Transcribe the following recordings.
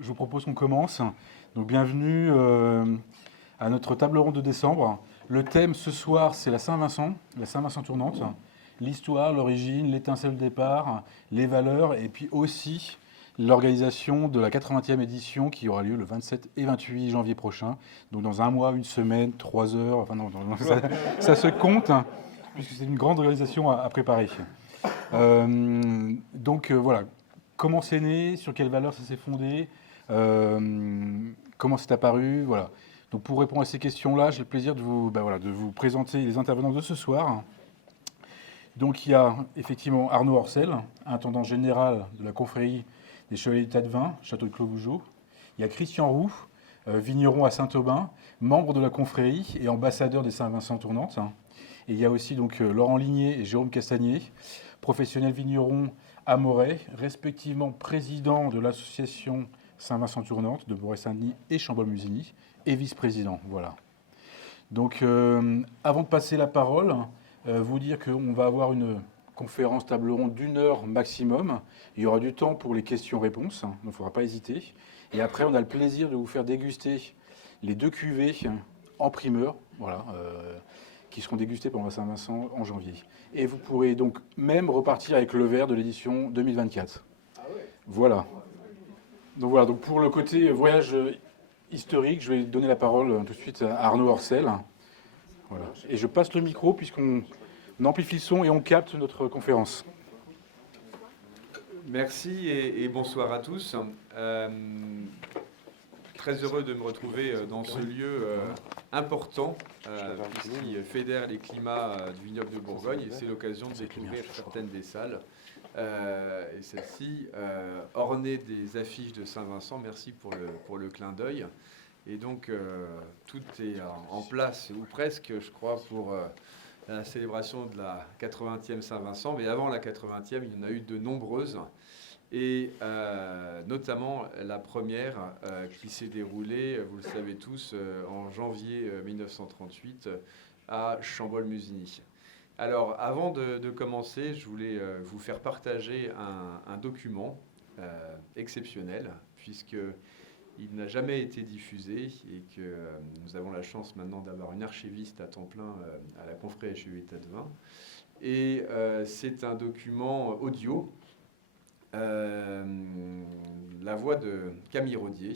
Je vous propose qu'on commence. Donc bienvenue à notre table ronde de décembre. Le thème ce soir, c'est la Saint-Vincent tournante. L'histoire, l'origine, l'étincelle de départ, les valeurs et puis aussi l'organisation de la 80e édition qui aura lieu le 27 et 28 janvier prochain. Donc dans un mois, une semaine, 3 heures, enfin non, ça se compte puisque c'est une grande organisation à préparer. Voilà, comment c'est né, sur quelles valeurs ça s'est fondé, comment c'est apparu, voilà. Donc pour répondre à ces questions-là, j'ai le plaisir de vous présenter les intervenants de ce soir. Donc il y a effectivement Arnaud Orcel, intendant général de la confrérie des Chevaliers du Tas de Vin, château de Clos-Vougeot. Il y a Christian Roux, vigneron à Saint-Aubin, membre de la confrérie et ambassadeur des Saint-Vincent tournantes. Et il y a aussi donc Laurent Ligné et Jérôme Castagnier, professionnels vignerons à Moret, respectivement président de l'association Saint-Vincent tournante de Moret-Saint-Denis et Chambol-Musigny, et vice-président. Voilà. Donc, avant de passer la parole, vous dire qu'on va avoir une conférence table ronde d'1 heure maximum. Il y aura du temps pour les questions-réponses, donc il ne faudra pas hésiter. Et après, on a le plaisir de vous faire déguster les 2 cuvées en primeur, voilà, qui seront dégustés pendant la Saint-Vincent en janvier. Et vous pourrez donc même repartir avec le verre de l'édition 2024. Voilà. Donc pour le côté voyage historique, je vais donner la parole tout de suite à Arnaud Orcel. Voilà. Et je passe le micro puisqu'on amplifie le son et on capte notre conférence. Merci et bonsoir à tous. Très heureux de me retrouver dans ce lieu important qui fédère les climats du vignoble de Bourgogne, et c'est l'occasion de découvrir certaines des salles. Et celle-ci, ornée des affiches de Saint-Vincent, merci pour le clin d'œil. Et donc tout est en place, ou presque, je crois, pour la célébration de la 80e Saint-Vincent. Mais avant la 80e, il y en a eu de nombreuses. Et notamment la première qui s'est déroulée, vous le savez tous, en janvier 1938 à Chambol-Musigny. Alors, avant de commencer, je voulais vous faire partager un document exceptionnel, puisqu'il n'a jamais été diffusé et que nous avons la chance maintenant d'avoir une archiviste à temps plein à la confrérie des Chevaliers du Tas de Vin. Et c'est un document audio. La voix de Camille Rodier,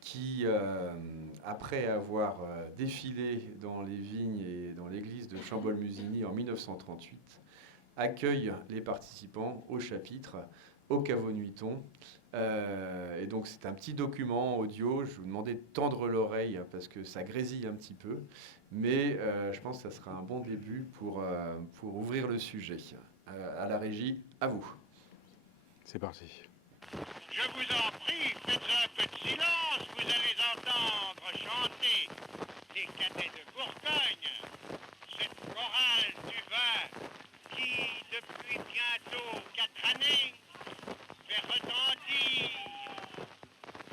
qui, après avoir défilé dans les vignes et dans l'église de Chambol-Musigny en 1938, accueille les participants au chapitre, au caveau nuiton. Et donc c'est un petit document audio. Je vous demandais de tendre l'oreille parce que ça grésille un petit peu, mais je pense que ça sera un bon début pour ouvrir le sujet. À la régie, à vous. C'est parti. Je vous en prie, faites un peu de silence, vous allez entendre chanter les cadets de Bourgogne, cette chorale du vin qui, depuis bientôt 4 années, fait retentir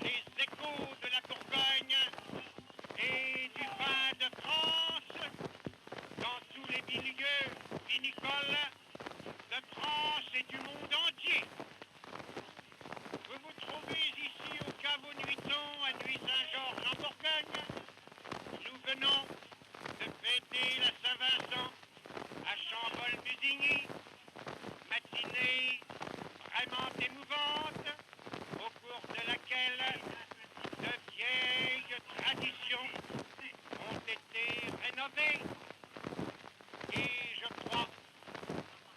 les échos de la Bourgogne et du vin de France dans tous les milieux vinicoles de France et du monde entier. Vous vous trouvez ici au caveau nuiton à Nuit-Saint-Georges en Bourgogne. Nous venons de fêter la Saint-Vincent à Chambol-Musigny. Matinée vraiment émouvante, au cours de laquelle de vieilles traditions ont été rénovées. Et je crois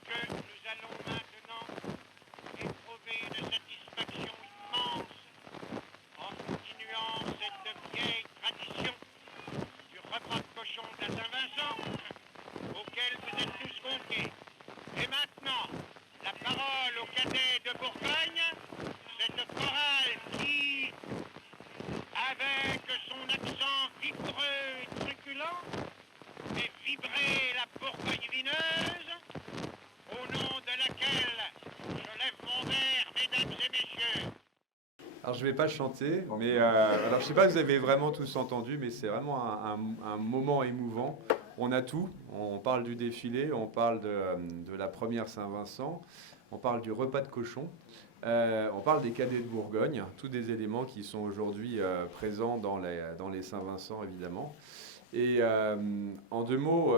que nous allons maintenant éprouver une satisfaction immense en continuant cette vieille tradition du repas de cochon de la Saint-Vincent auquel vous êtes tous conviés. Et maintenant, la parole au cadet de Bourgogne, cette chorale qui, avec son accent vigoureux et truculent, fait vibrer la Bourgogne vineuse, au nom de laquelle je lève mon verre, mesdames et messieurs. Alors je ne vais pas chanter, mais alors, je ne sais pas si vous avez vraiment tous entendu, mais c'est vraiment un moment émouvant. On a tout, on parle du défilé, on parle de la première Saint-Vincent, on parle du repas de cochon. On parle des cadets de Bourgogne, tous des éléments qui sont aujourd'hui présents dans les Saint-Vincent, évidemment. Et en 2 mots,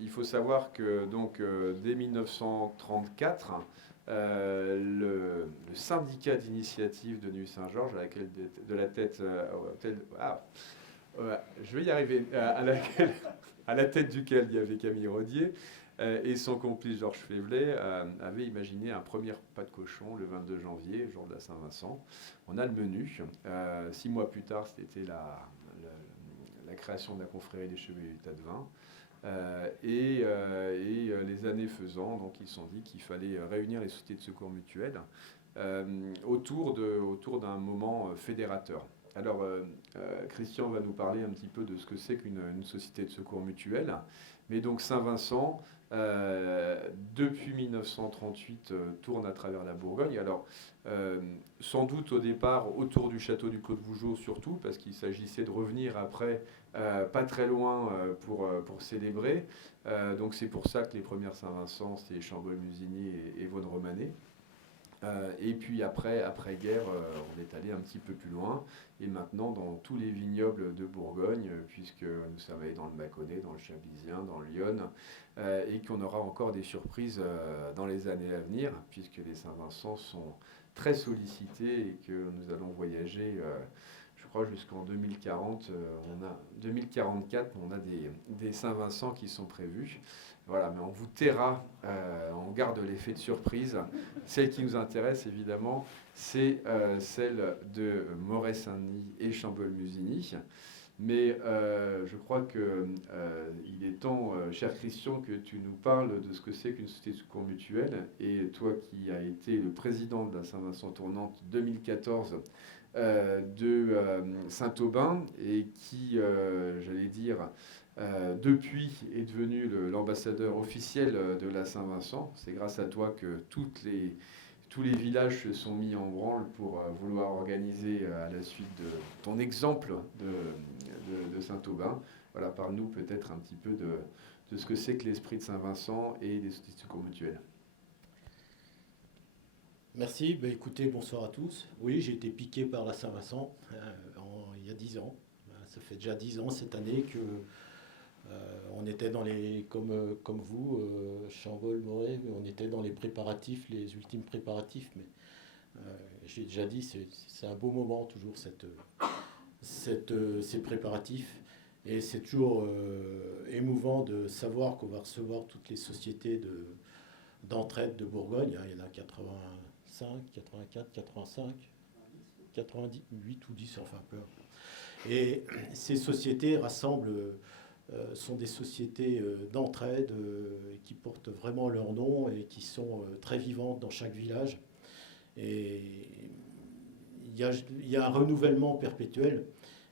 il faut savoir que donc, dès 1934, le syndicat d'initiative de Nuit Saint-Georges, je vais y arriver, à la tête duquel il y avait Camille Rodier, et son complice Georges Flevelet avait imaginé un premier pas de cochon le 22 janvier, le jour de la Saint-Vincent. On a le menu. 6 mois plus tard, c'était la création de la confrérie des chevaliers du tas de vin. Et les années faisant, donc ils se sont dit qu'il fallait réunir les sociétés de secours mutuels autour d'un moment fédérateur. Alors, Christian va nous parler un petit peu de ce que c'est qu'une société de secours mutuel. Mais donc Saint-Vincent, depuis 1938, tourne à travers la Bourgogne. Alors, sans doute au départ autour du château du Clos de Vougeot surtout, parce qu'il s'agissait de revenir après, pas très loin, pour célébrer. Donc c'est pour ça que les premières Saint-Vincent, c'était Chambol-Musigny et Vaune-Romanée. Et puis après-guerre, on est allé un petit peu plus loin. Et maintenant, dans tous les vignobles de Bourgogne, puisque nous sommes allés dans le Mâconnais, dans le Chablisien, dans le Lyonne, et qu'on aura encore des surprises dans les années à venir, puisque les Saint-Vincent sont très sollicités et que nous allons voyager, je crois, jusqu'en 2040. 2044, on a des Saint-Vincent qui sont prévus. Voilà, mais on vous taira, on garde l'effet de surprise. Celle qui nous intéresse, évidemment, c'est celle de Moret-Saint-Denis et Chambol-Musigny. Mais je crois qu'il est temps, cher Christian, que tu nous parles de ce que c'est qu'une société de secours mutuelle. Et toi qui as été le président de la Saint-Vincent tournante 2014 de Saint-Aubin et qui, j'allais dire, depuis est devenu l'ambassadeur officiel de la Saint-Vincent. C'est grâce à toi que tous les villages se sont mis en branle pour vouloir organiser à la suite de ton exemple de Saint-Aubin. Voilà, parle-nous peut-être un petit peu de ce que c'est que l'esprit de Saint-Vincent et des sociétés de secours mutuels. Merci, écoutez, bonsoir à tous. Oui, j'ai été piqué par la Saint-Vincent il y a 10 ans. Ça fait déjà 10 ans cette année que on était dans les, comme vous, Chambol, Moret, on était dans les préparatifs, les ultimes préparatifs. Mais j'ai déjà dit, c'est un beau moment toujours ces préparatifs. Et c'est toujours émouvant de savoir qu'on va recevoir toutes les sociétés d'entraide de Bourgogne. Il y en a 85, 84, 85, 98 ou 10, enfin peu. Et ces sociétés sont des sociétés d'entraide qui portent vraiment leur nom et qui sont très vivantes dans chaque village. Et il y a un renouvellement perpétuel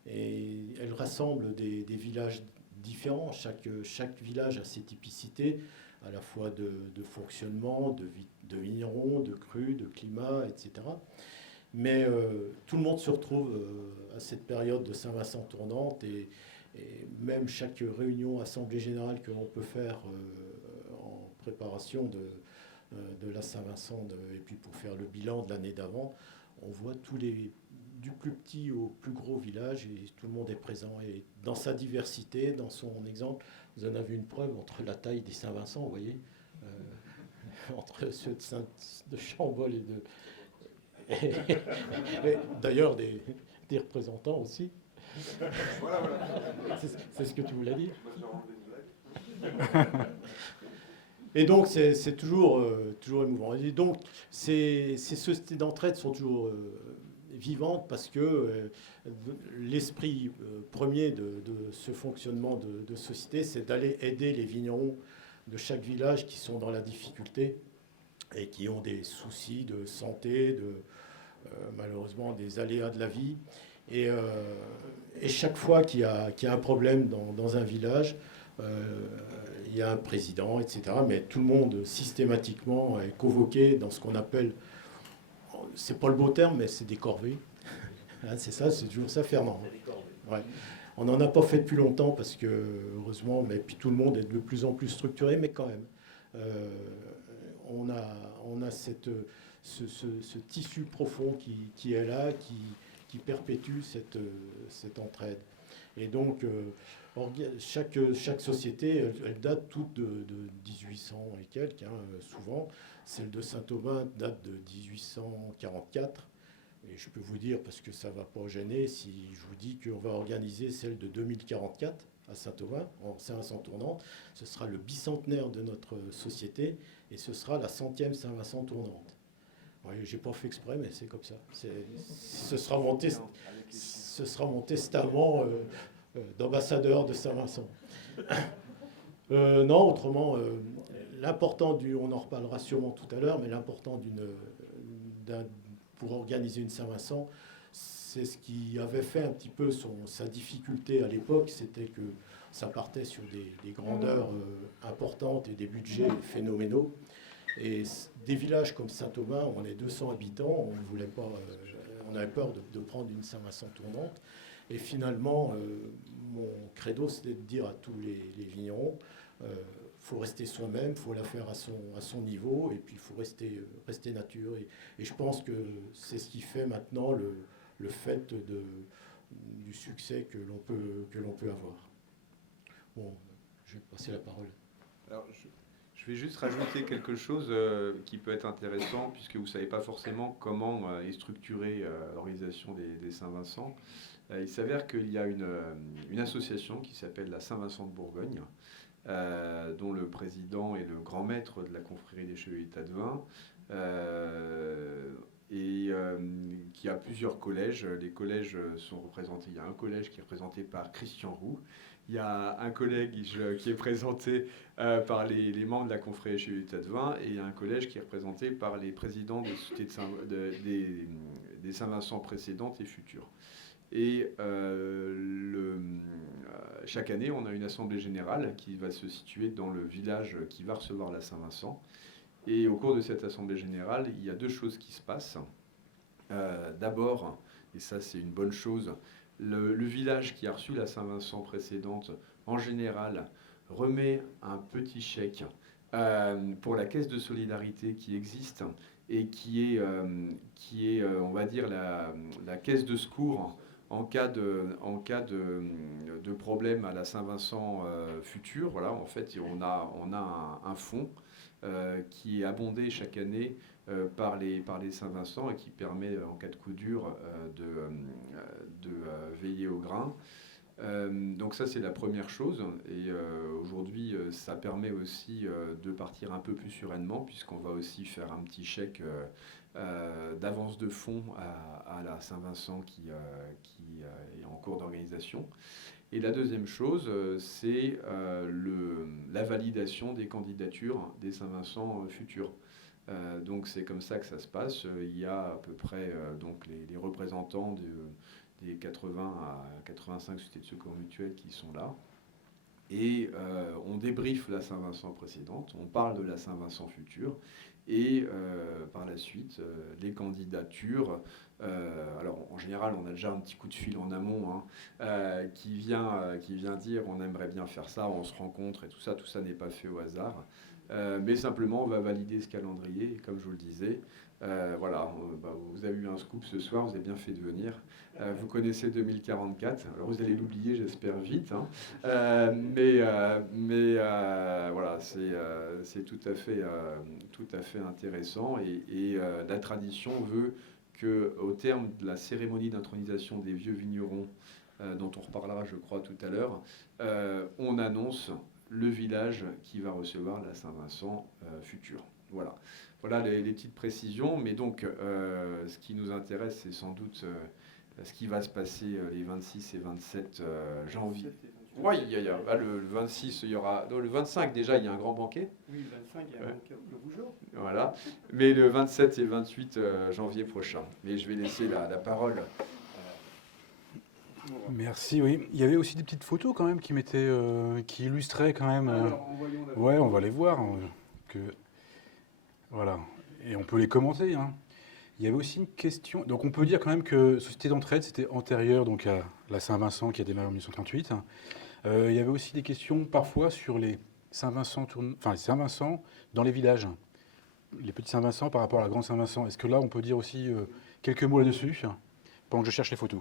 et elles rassemblent des villages différents. Chaque village a ses typicités, à la fois de fonctionnement, de vignerons, de crues, de climat, etc. Mais tout le monde se retrouve à cette période de Saint-Vincent tournante et même chaque réunion, assemblée générale que l'on peut faire en préparation de la Saint-Vincent et puis pour faire le bilan de l'année d'avant, on voit du plus petit au plus gros village et tout le monde est présent. Et dans sa diversité, dans son exemple, vous en avez une preuve entre la taille des Saint-Vincent, vous voyez, entre ceux de Chambol et d'ailleurs des représentants aussi. Voilà. C'est ce que tu voulais dire. Et donc, c'est toujours émouvant. Et donc, ces sociétés d'entraide sont toujours vivantes parce que l'esprit premier de ce fonctionnement de société, c'est d'aller aider les vignerons de chaque village qui sont dans la difficulté et qui ont des soucis de santé, malheureusement des aléas de la vie. Et chaque fois qu'il y a un problème dans un village, il y a un président, etc. Mais tout le monde systématiquement est convoqué dans ce qu'on appelle, c'est pas le beau terme, mais c'est des corvées. C'est ça, c'est toujours ça, Fernand. Ouais. On n'en a pas fait depuis longtemps parce que, heureusement, mais puis tout le monde est de plus en plus structuré, mais quand même. On a ce tissu profond qui est là, qui perpétue cette entraide. Et donc, chaque société, elle date toute de 1800 et quelques, hein, souvent. Celle de Saint-Aubin date de 1844. Et je peux vous dire, parce que ça ne va pas gêner, si je vous dis qu'on va organiser celle de 2044 à Saint-Aubin, en Saint-Vincent tournante, ce sera le bicentenaire de notre société et ce sera la 100e Saint-Vincent tournante. Oui, je n'ai pas fait exprès, mais c'est comme ça. Ce sera mon testament d'ambassadeur de Saint-Vincent. Non, autrement, l'important on en reparlera sûrement tout à l'heure, mais l'important pour organiser une Saint-Vincent, c'est ce qui avait fait un petit peu sa difficulté à l'époque, c'était que ça partait sur des grandeurs importantes et des budgets phénoménaux. Et des villages comme Saint-Aubin, où on est 200 habitants, on ne voulait pas, on avait peur de prendre une Saint-Vincent tournante. Et finalement, mon credo, c'était de dire à tous les vignerons, faut rester soi-même, faut la faire à son niveau, et puis il faut rester nature. Et je pense que c'est ce qui fait maintenant le fait du succès que l'on peut avoir. Bon, je vais passer la parole. Alors, je vais juste rajouter quelque chose qui peut être intéressant, puisque vous ne savez pas forcément comment est structurée l'organisation des Saint-Vincent. Il s'avère qu'il y a une association qui s'appelle la Saint-Vincent de Bourgogne, dont le président est le grand maître de la confrérie des Chevaliers Tadevin, et qui a plusieurs collèges. Les collèges sont représentés. Il y a un collège qui est représenté par Christian Roux. Il y a un collège qui est présenté par les membres de la confrérie des Chevaliers Tadevin, et il y a un collège qui est représenté par les présidents des sociétés des Saint-Vincent précédentes et futures. Et chaque année, on a une assemblée générale qui va se situer dans le village qui va recevoir la Saint-Vincent. Et au cours de cette assemblée générale, il y a deux choses qui se passent. D'abord, et ça c'est une bonne chose, le village qui a reçu la Saint-Vincent précédente, en général, remet un petit chèque pour la caisse de solidarité qui existe et qui est on va dire, la caisse de secours en cas de problème à la Saint-Vincent future. Voilà, en fait, on a un fonds qui est abondé chaque année par les Saint-Vincent et qui permet, en cas de coup dur, de veiller au grain. Donc ça, c'est la première chose. Et aujourd'hui, ça permet aussi de partir un peu plus sereinement, puisqu'on va aussi faire un petit chèque d'avance de fonds à la Saint-Vincent qui est en cours d'organisation. Et la deuxième chose, c'est la validation des candidatures des Saint-Vincent futurs. Donc c'est comme ça que ça se passe. Il y a à peu près donc les représentants des 80 à 85 sociétés de secours mutuels qui sont là. Et on débriefe la Saint-Vincent précédente, on parle de la Saint-Vincent future, et par la suite, les candidatures. Alors en général, on a déjà un petit coup de fil en amont qui vient dire on aimerait bien faire ça, on se rencontre et tout ça n'est pas fait au hasard. Mais simplement, on va valider ce calendrier, et comme je vous le disais, voilà, vous avez eu un scoop ce soir, vous avez bien fait de venir. Vous connaissez 2044, alors vous allez l'oublier, j'espère, vite. Mais voilà, c'est tout à fait intéressant. Et la tradition veut qu'au terme de la cérémonie d'intronisation des vieux vignerons, dont on reparlera, je crois, tout à l'heure, on annonce le village qui va recevoir la Saint-Vincent future. Voilà les petites précisions. Mais donc, ce qui nous intéresse, c'est sans doute ce qui va se passer les 26 et 27 janvier. Oui, le 26, il y aura... Non, le 25, déjà, il y a un grand banquet. Oui, le 25, il y a le rougeau. Voilà. Mais le 27 et 28 janvier prochain. Mais je vais laisser la parole. Merci, oui. Il y avait aussi des petites photos quand même qui illustraient quand même... Alors, ouais, on va les voir. Voilà. Et on peut les commenter. Il y avait aussi une question... Donc on peut dire quand même que Société d'entraide, c'était antérieur donc, à la Saint-Vincent qui a démarré en 1938. Il y avait aussi des questions parfois sur les Saint-Vincent dans les villages. les petits Saint-Vincent par rapport à la grande Saint-Vincent. Est-ce que là, on peut dire aussi quelques mots là-dessus, pendant que je cherche les photos?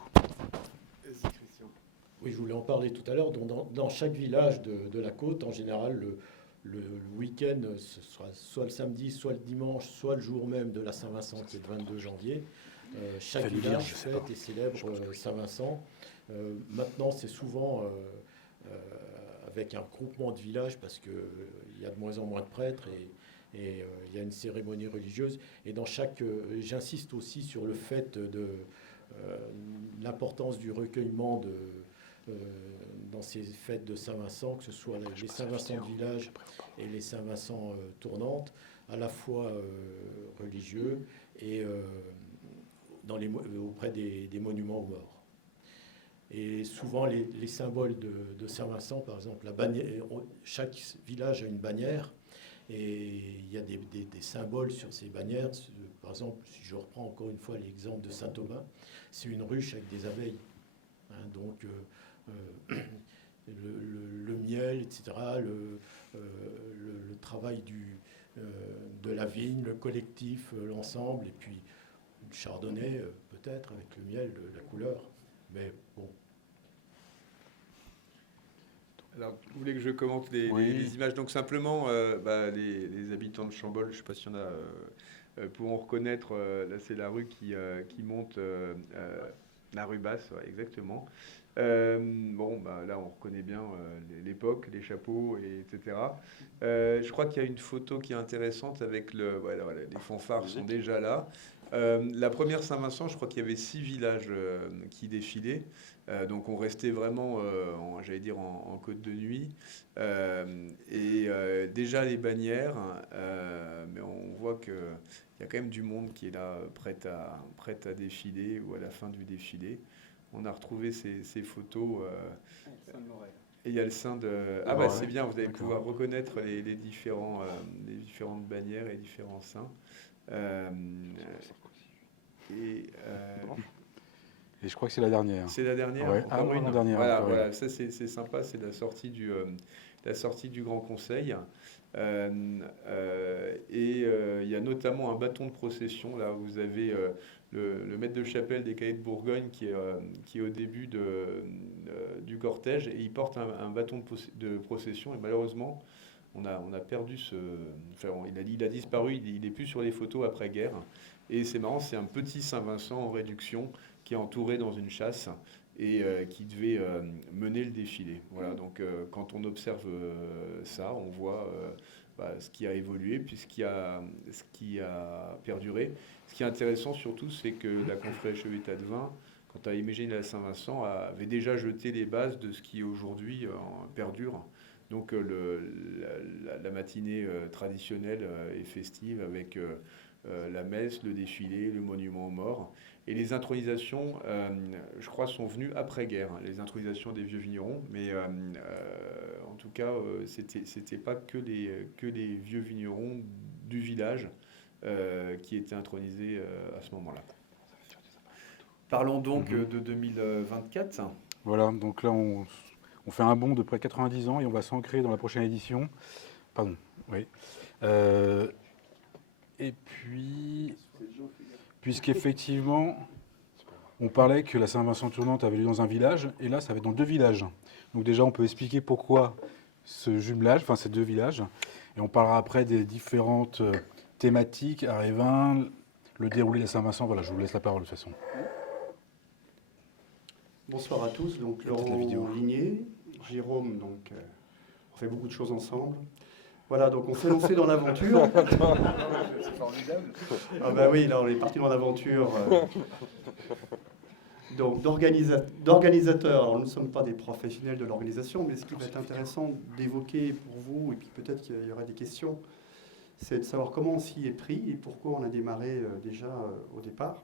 Oui, je voulais en parler tout à l'heure. Dans chaque village de la côte, en général, le week-end, ce sera soit le samedi, soit le dimanche, soit le jour même de la Saint-Vincent, qui est le 22 janvier. Chaque Familial, village je sais fête pas. et célèbre Saint-Vincent. Maintenant, c'est souvent avec un groupement de villages parce qu'il y a de moins en moins de prêtres et il y a une cérémonie religieuse. Et dans chaque, j'insiste aussi sur le fait de l'importance du recueillement dans ces fêtes de Saint-Vincent, que ce soit les Saint-Vincent de village et les Saint-Vincent tournantes, à la fois religieux et auprès des monuments aux morts. Et souvent, les symboles de Saint-Vincent, par exemple, la bannière, chaque village a une bannière, et il y a des symboles sur ces bannières. Par exemple, si je reprends encore une fois l'exemple de Saint-Thomas, c'est une ruche avec des abeilles. Hein, donc, le miel, etc., le travail de la vigne, le collectif, l'ensemble, et puis le chardonnay, peut-être, avec le miel, la couleur. Mais bon. Alors, vous voulez que je commente les images? Donc simplement, les habitants de Chambolle, je ne sais pas s'il y en a, pourront reconnaître, là c'est la rue qui monte, la rue basse, ouais, exactement. Là on reconnaît bien l'époque, les chapeaux, etc. Je crois qu'il y a une photo qui est intéressante avec voilà, les fanfares sont déjà là. La première Saint-Vincent, je crois qu'il y avait 6 villages qui défilaient. Donc on restait vraiment, j'allais dire, en côte de nuit. Déjà les bannières, mais on voit qu'il y a quand même du monde qui est là, prêt à défiler ou à la fin du défilé. On a retrouvé ces photos. Et il y a le sein de... Ah bah c'est bien, vous allez pouvoir reconnaître les différentes bannières et différents seins. Et je crois que c'est la dernière. C'est la dernière. Ouais. Encore une. La dernière. Voilà, ça c'est sympa, c'est la sortie du Grand Conseil. Il y a notamment un bâton de procession. Là, vous avez le maître de chapelle des Cahiers de Bourgogne qui est au début du cortège, et il porte un bâton de procession. Et malheureusement, on a perdu il a disparu, il n'est plus sur les photos après-guerre. Et c'est marrant, c'est un petit Saint-Vincent en réduction qui est entouré dans une chasse et qui devait mener le défilé. Voilà, donc quand on observe ça, on voit ce qui a évolué, puis ce qui a perduré. Ce qui est intéressant surtout, c'est que la confrérie Chevêtat de Vin, quand elle a imaginé la Saint-Vincent, avait déjà jeté les bases de ce qui aujourd'hui perdure. Donc la matinée traditionnelle et festive avec la messe, le défilé, le monument aux morts. Et les intronisations, je crois, sont venues après-guerre, les intronisations des vieux vignerons. Mais en tout cas, c'était pas que les vieux vignerons du village qui étaient intronisés à ce moment-là. Parlons donc de 2024. Voilà, donc là, on fait un bond de près de 90 ans et on va s'ancrer dans la prochaine édition. Pardon, oui. Et puis, puisqu'effectivement, on parlait que la Saint-Vincent tournante avait lieu dans un village, et là, ça va être dans 2 villages. Donc déjà, on peut expliquer pourquoi ce jumelage, enfin ces 2 villages, et on parlera après des différentes thématiques, à Révin, le déroulé de la Saint-Vincent. Voilà, je vous laisse la parole de toute façon. Bonsoir à tous, donc Laurent Ligné, Jérôme, donc on fait beaucoup de choses ensemble. Voilà, donc on s'est lancé dans l'aventure. C'est formidable. Ah bah oui, là on est parti dans l'aventure. Donc d'organisateurs. Alors nous ne sommes pas des professionnels de l'organisation, mais ce qui va être intéressant d'évoquer pour vous, et puis peut-être qu'il y aura des questions, c'est de savoir comment on s'y est pris et pourquoi on a démarré déjà au départ.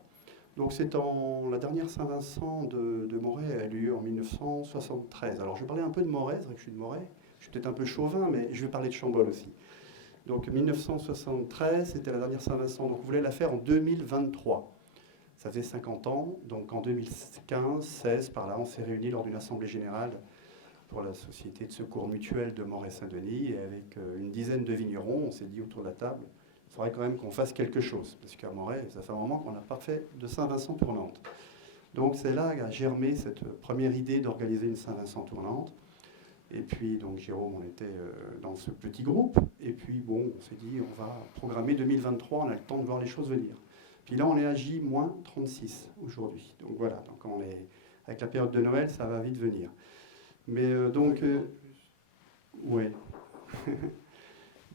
Donc c'est la dernière Saint-Vincent de Moret a eu lieu en 1973. Alors je vais parler un peu de Moret, c'est vrai que je suis de Moret. Je suis peut-être un peu chauvin, mais je vais parler de Chambolle aussi. Donc 1973, c'était la dernière Saint-Vincent. Donc on voulait la faire en 2023. Ça faisait 50 ans. Donc en 2015, 16, par là, on s'est réunis lors d'une assemblée générale pour la Société de secours mutuel de Moret-Saint-Denis. Et avec une dizaine de vignerons, on s'est dit autour de la table, il faudrait quand même qu'on fasse quelque chose, parce qu'à Moret, ça fait un moment qu'on n'a pas fait de Saint-Vincent tournante. Donc c'est là qu'a germé cette première idée d'organiser une Saint-Vincent tournante. Et puis, donc Jérôme, on était dans ce petit groupe. Et puis, bon, on s'est dit, on va programmer 2023, on a le temps de voir les choses venir. Puis là, on est à J-36 aujourd'hui. Donc voilà, donc on est, avec la période de Noël, ça va vite venir. Mais ouais.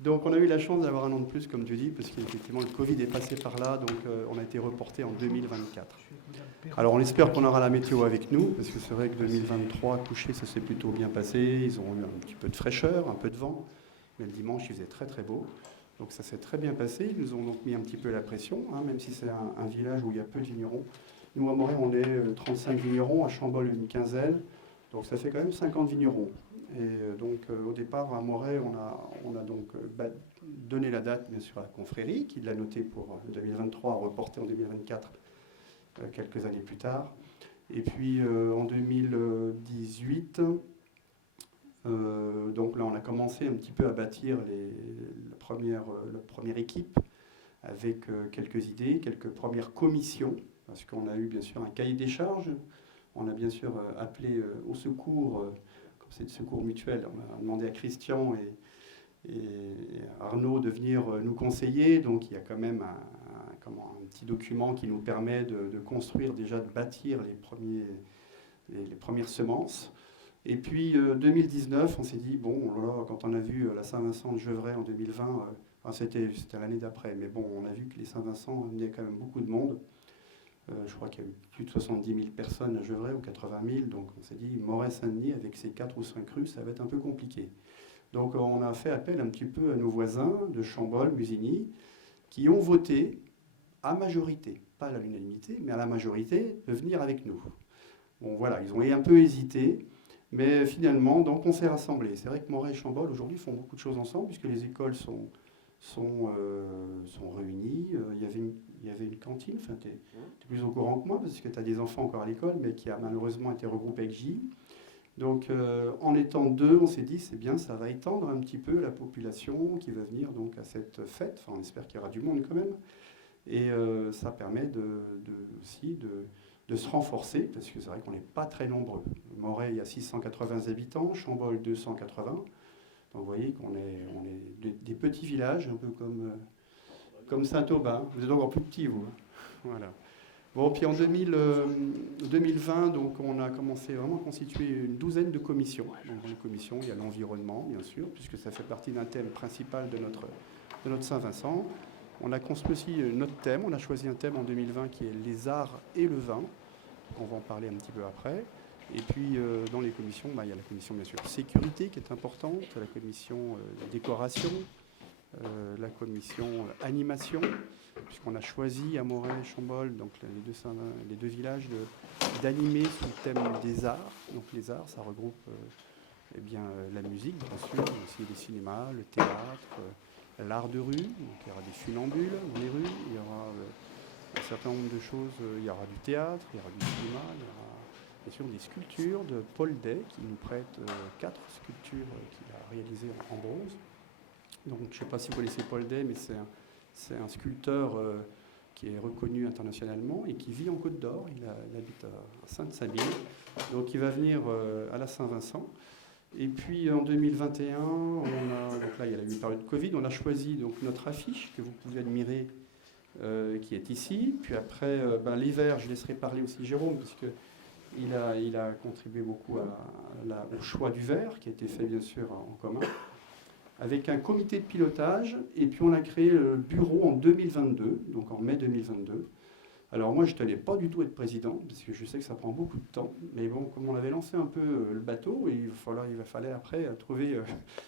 Donc on a eu la chance d'avoir un an de plus, comme tu dis, parce qu'effectivement le Covid est passé par là, donc on a été reporté en 2024. Alors on espère qu'on aura la météo avec nous, parce que c'est vrai que 2023, couché, ça s'est plutôt bien passé. Ils ont eu un petit peu de fraîcheur, un peu de vent, mais le dimanche il faisait très très beau. Donc ça s'est très bien passé. Ils nous ont donc mis un petit peu la pression, hein, même si c'est un village où il y a peu de vignerons. Nous à Moret on est 35 vignerons, à Chambol une quinzaine, donc ça fait quand même 50 vignerons. Et donc au départ à Moret on a donc donné la date bien sûr à la confrérie qui l'a noté pour 2023, reporté en 2024 quelques années plus tard. Et puis en 2018, donc là on a commencé un petit peu à bâtir la première équipe avec quelques idées, quelques premières commissions, parce qu'on a eu bien sûr un cahier des charges. On a bien sûr appelé au secours, comme c'est le secours mutuel, on a demandé à Christian et Arnaud de venir nous conseiller. Donc il y a quand même un petit document qui nous permet de construire, déjà de bâtir les premières semences. Et puis 2019, on s'est dit, bon, là, quand on a vu la Saint-Vincent de Gevrey en 2020, c'était l'année d'après, mais bon, on a vu que les Saint-Vincent amenaient quand même beaucoup de monde. Je crois qu'il y a eu plus de 70 000 personnes à Gevrey, ou 80 000, donc on s'est dit, Moret-Saint-Denis, avec ses 4 ou 5 rues, ça va être un peu compliqué. Donc on a fait appel un petit peu à nos voisins de Chambol, Musigny, qui ont voté à majorité, pas à l'unanimité, mais à la majorité, de venir avec nous. Bon voilà, ils ont un peu hésité, mais finalement, donc on s'est rassemblés. C'est vrai que Moret et Chambol, aujourd'hui, font beaucoup de choses ensemble, puisque les écoles sont réunies. Il y avait une cantine, enfin, tu es plus au courant que moi, parce que tu as des enfants encore à l'école, mais qui a malheureusement été regroupée avec J. Donc en étant deux, on s'est dit, c'est bien, ça va étendre un petit peu la population qui va venir donc à cette fête. Enfin, on espère qu'il y aura du monde quand même. Et ça permet aussi de se renforcer, parce que c'est vrai qu'on n'est pas très nombreux. Moret, il y a 680 habitants, Chambol, 280. Donc vous voyez qu'on est des petits villages, un peu comme Saint-Aubin. Vous êtes encore plus petits, vous. Voilà. Bon, puis en 2020, donc, on a commencé vraiment à constituer une douzaine de commissions. Donc, dans les commissions, il y a l'environnement, bien sûr, puisque ça fait partie d'un thème principal de notre Saint-Vincent. On a construit aussi notre thème. On a choisi un thème en 2020 qui est les arts et le vin. On va en parler un petit peu après. Et puis, dans les commissions, il y a la commission, bien sûr, sécurité qui est importante, la commission décoration, la commission animation, puisqu'on a choisi à Moret et Chambol, donc les deux villages, d'animer sous le thème des arts. Donc les arts, ça regroupe la musique, bien sûr, mais aussi les cinémas, le théâtre, l'art de rue. Donc il y aura des funambules dans les rues, il y aura un certain nombre de choses, il y aura du théâtre, il y aura du cinéma, il y aura bien sûr des sculptures de Paul Day, qui nous prête 4 sculptures qu'il a réalisées en bronze. Donc je ne sais pas si vous connaissez Paul Day, mais c'est un sculpteur qui est reconnu internationalement et qui vit en Côte d'Or. Il habite à Sainte-Sabine. Donc il va venir à la Saint-Vincent. Et puis en 2021, donc là il y a eu une période de Covid, on a choisi donc notre affiche que vous pouvez admirer, qui est ici. Puis après, l'hiver, je laisserai parler aussi Jérôme, parce qu'il a contribué beaucoup au choix du verre, qui a été fait bien sûr en commun, avec un comité de pilotage. Et puis on a créé le bureau en 2022, donc en mai 2022. Alors moi, je ne tenais pas du tout à être président, parce que je sais que ça prend beaucoup de temps. Mais bon, comme on avait lancé un peu le bateau, il fallait après trouver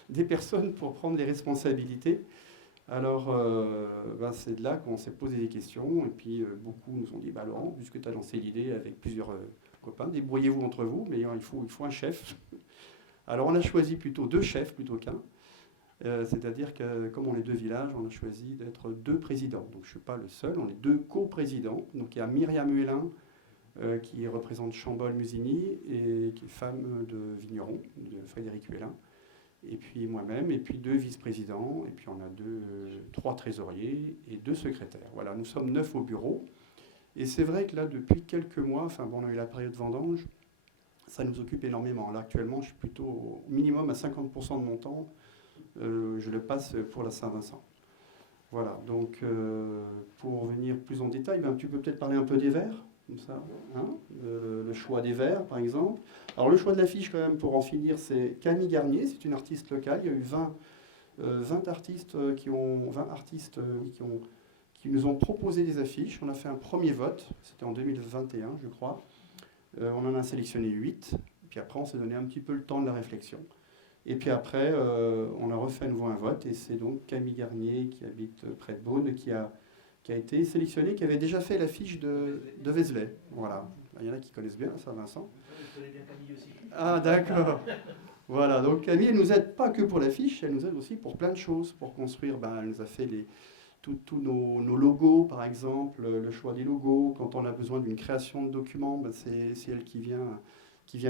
des personnes pour prendre les responsabilités. Alors, c'est de là qu'on s'est posé des questions. Et puis, beaucoup nous ont dit, Laurent, puisque tu as lancé l'idée avec plusieurs copains, débrouillez-vous entre vous, mais il faut un chef. Alors, on a choisi plutôt 2 chefs plutôt qu'un. C'est-à-dire que, comme on est 2 villages, on a choisi d'être 2 présidents. Donc je ne suis pas le seul, on est 2 co-présidents. Donc il y a Myriam Huélin, qui représente Chambol-Musigny, et qui est femme de vigneron, de Frédéric Huélin. et puis moi-même, et puis 2 vice-présidents, et puis on a 3 trésoriers et 2 secrétaires. Voilà, nous sommes 9 au bureau. Et c'est vrai que là, depuis quelques mois, enfin bon, on a eu la période vendange, ça nous occupe énormément. Là, actuellement, je suis plutôt au minimum à 50% de mon temps, je le passe pour la Saint-Vincent. Voilà, donc pour venir plus en détail, tu peux peut-être parler un peu des verres, comme ça, hein, le choix des verres, par exemple. Alors le choix de l'affiche, quand même, pour en finir, c'est Camille Garnier, c'est une artiste locale. Il y a eu 20 artistes qui nous ont proposé des affiches. On a fait un premier vote, c'était en 2021, je crois. On en a sélectionné 8, puis après on s'est donné un petit peu le temps de la réflexion. Et puis après, on a refait à nouveau un vote, et c'est donc Camille Garnier, qui habite près de Beaune, qui a été sélectionnée, qui avait déjà fait l'affiche de Vézelay. Voilà. Il y en a qui connaissent bien, ça, Vincent. Je connais bien Camille aussi. Ah, d'accord. Voilà, donc Camille, elle nous aide pas que pour l'affiche, elle nous aide aussi pour plein de choses, pour construire. Elle nous a fait tous nos logos, par exemple, le choix des logos. Quand on a besoin d'une création de documents, c'est elle qui vient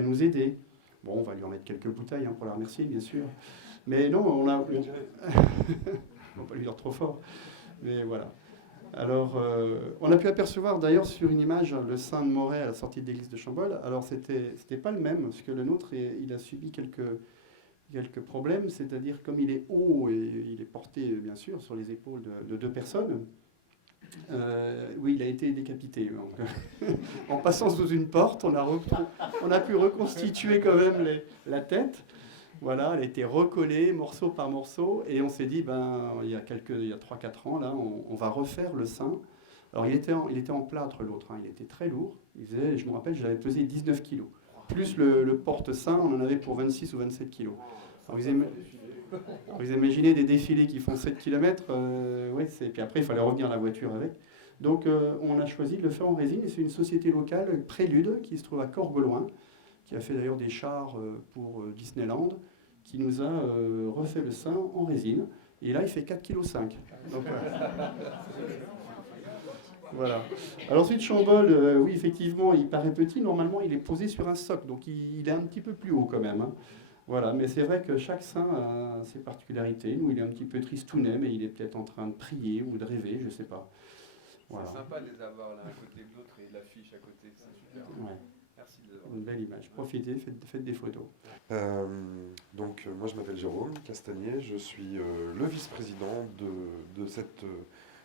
nous aider. Bon, on va lui en mettre quelques bouteilles pour la remercier, bien sûr. Mais non, on va pas lui dire trop fort. Mais voilà. Alors, on a pu apercevoir d'ailleurs sur une image le saint de Moret à la sortie de l'église de Chambolle. Alors, c'était pas le même, parce que le nôtre, il a subi quelques problèmes, c'est-à-dire comme il est haut et il est porté, bien sûr, sur les épaules de 2 personnes, oui, il a été décapité. Donc, en passant sous une porte, on a pu reconstituer quand même la tête. Voilà, elle a été recollée morceau par morceau, et on s'est dit, il y a 3-4 ans, là, on va refaire le sein. Alors, il était en plâtre, l'autre, il était très lourd. Je me rappelle, j'avais pesé 19 kilos. Plus le porte-sein, on en avait pour 26 ou 27 kilos. Alors, vous imaginez des défilés qui font 7 km, puis après, il fallait revenir à la voiture avec. Donc, on a choisi de le faire en résine, et c'est une société locale, Prélude, qui se trouve à Corbeloin, qui a fait d'ailleurs des chars pour Disneyland, qui nous a refait le sein en résine. Et là, il fait 4,5 kg. Donc, voilà. Alors ensuite, Chambolle, oui, effectivement, il paraît petit. Normalement, il est posé sur un socle, donc il est un petit peu plus haut quand même. Voilà, mais c'est vrai que chaque saint a ses particularités. Nous, il est un petit peu tristounet, mais il est peut-être en train de prier ou de rêver, je ne sais pas. Voilà. C'est sympa de les avoir l'un à côté de l'autre et l'affiche à côté, c'est super. Ouais. Merci de les avoir. Une belle image. Profitez, faites des photos. Moi, je m'appelle Jérôme Castagnier, je suis le vice-président de cette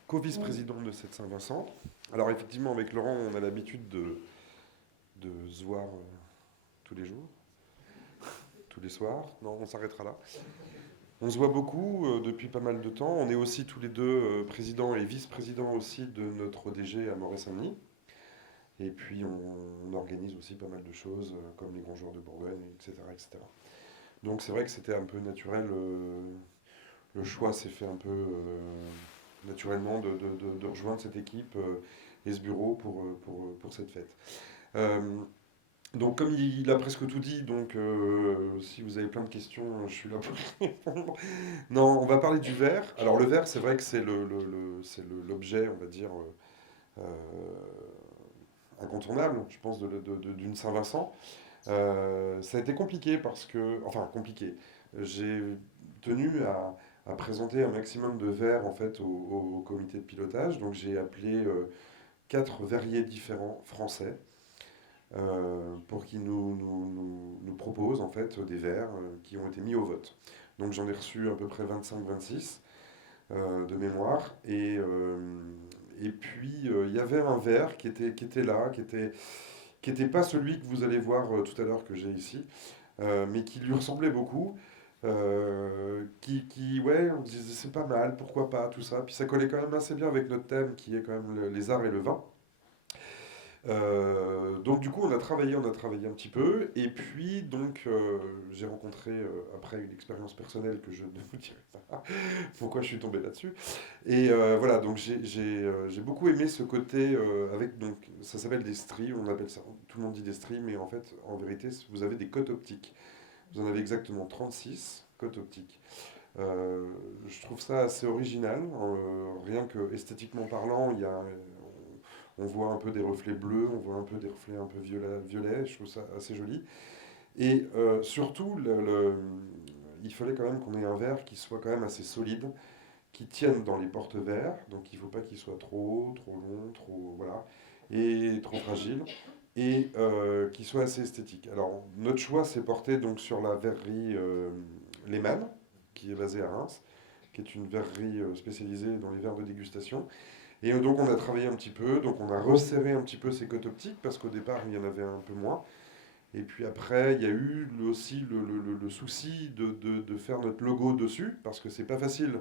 co-vice-président de cette Saint-Vincent. Alors effectivement, avec Laurent, on a l'habitude de se voir tous les jours, tous les soirs. Non, on s'arrêtera là. On se voit beaucoup depuis pas mal de temps. On est aussi tous les deux présidents et vice-présidents aussi de notre ODG à Moret-Saint-Denis. Et puis on organise aussi pas mal de choses comme les grands joueurs de Bourgogne, etc. etc. Donc c'est vrai que c'était un peu naturel. Le choix s'est fait un peu naturellement de rejoindre cette équipe et ce bureau pour cette fête. Donc comme il a presque tout dit, donc si vous avez plein de questions, je suis là pour répondre. Non, on va parler du verre. Alors le verre, c'est vrai que c'est l'objet, on va dire, incontournable, je pense, d'une Saint-Vincent. Ça a été compliqué parce que... Enfin, compliqué. J'ai tenu à présenter un maximum de verres, en fait, au comité de pilotage. Donc j'ai appelé 4 verriers différents français pour qu'ils nous proposent, en fait, des verres qui ont été mis au vote. Donc j'en ai reçu à peu près 25-26 de mémoire. Et puis, il y avait un verre qui était là, qui était pas celui que vous allez voir tout à l'heure que j'ai ici, mais qui lui ressemblait beaucoup, ouais, on se disait c'est pas mal, pourquoi pas, tout ça. Puis ça collait quand même assez bien avec notre thème qui est quand même les arts et le vin. Donc du coup on a travaillé un petit peu, et puis donc j'ai rencontré après une expérience personnelle que je ne vous dirai pas pourquoi je suis tombé là-dessus, et voilà, donc j'ai beaucoup aimé ce côté avec, donc ça s'appelle des stries, on appelle ça, tout le monde dit des stries, mais en fait en vérité vous avez des cotes optiques, vous en avez exactement 36 cotes optiques. Je trouve ça assez original, rien que esthétiquement parlant, on voit un peu des reflets bleus, on voit un peu des reflets un peu violets, je trouve ça assez joli. Et surtout, il il fallait quand même qu'on ait un verre qui soit quand même assez solide, qui tienne dans les porte-verres, donc il ne faut pas qu'il soit trop haut, trop long, trop, voilà, et trop fragile, et qui soit assez esthétique. Alors, notre choix s'est porté donc sur la verrerie Lehmann, qui est basée à Reims, qui est une verrerie spécialisée dans les verres de dégustation. Et donc on a travaillé un petit peu, donc on a resserré un petit peu ces cotes optiques, parce qu'au départ il y en avait un peu moins. Et puis après, il y a eu aussi le souci de faire notre logo dessus, parce que c'est pas facile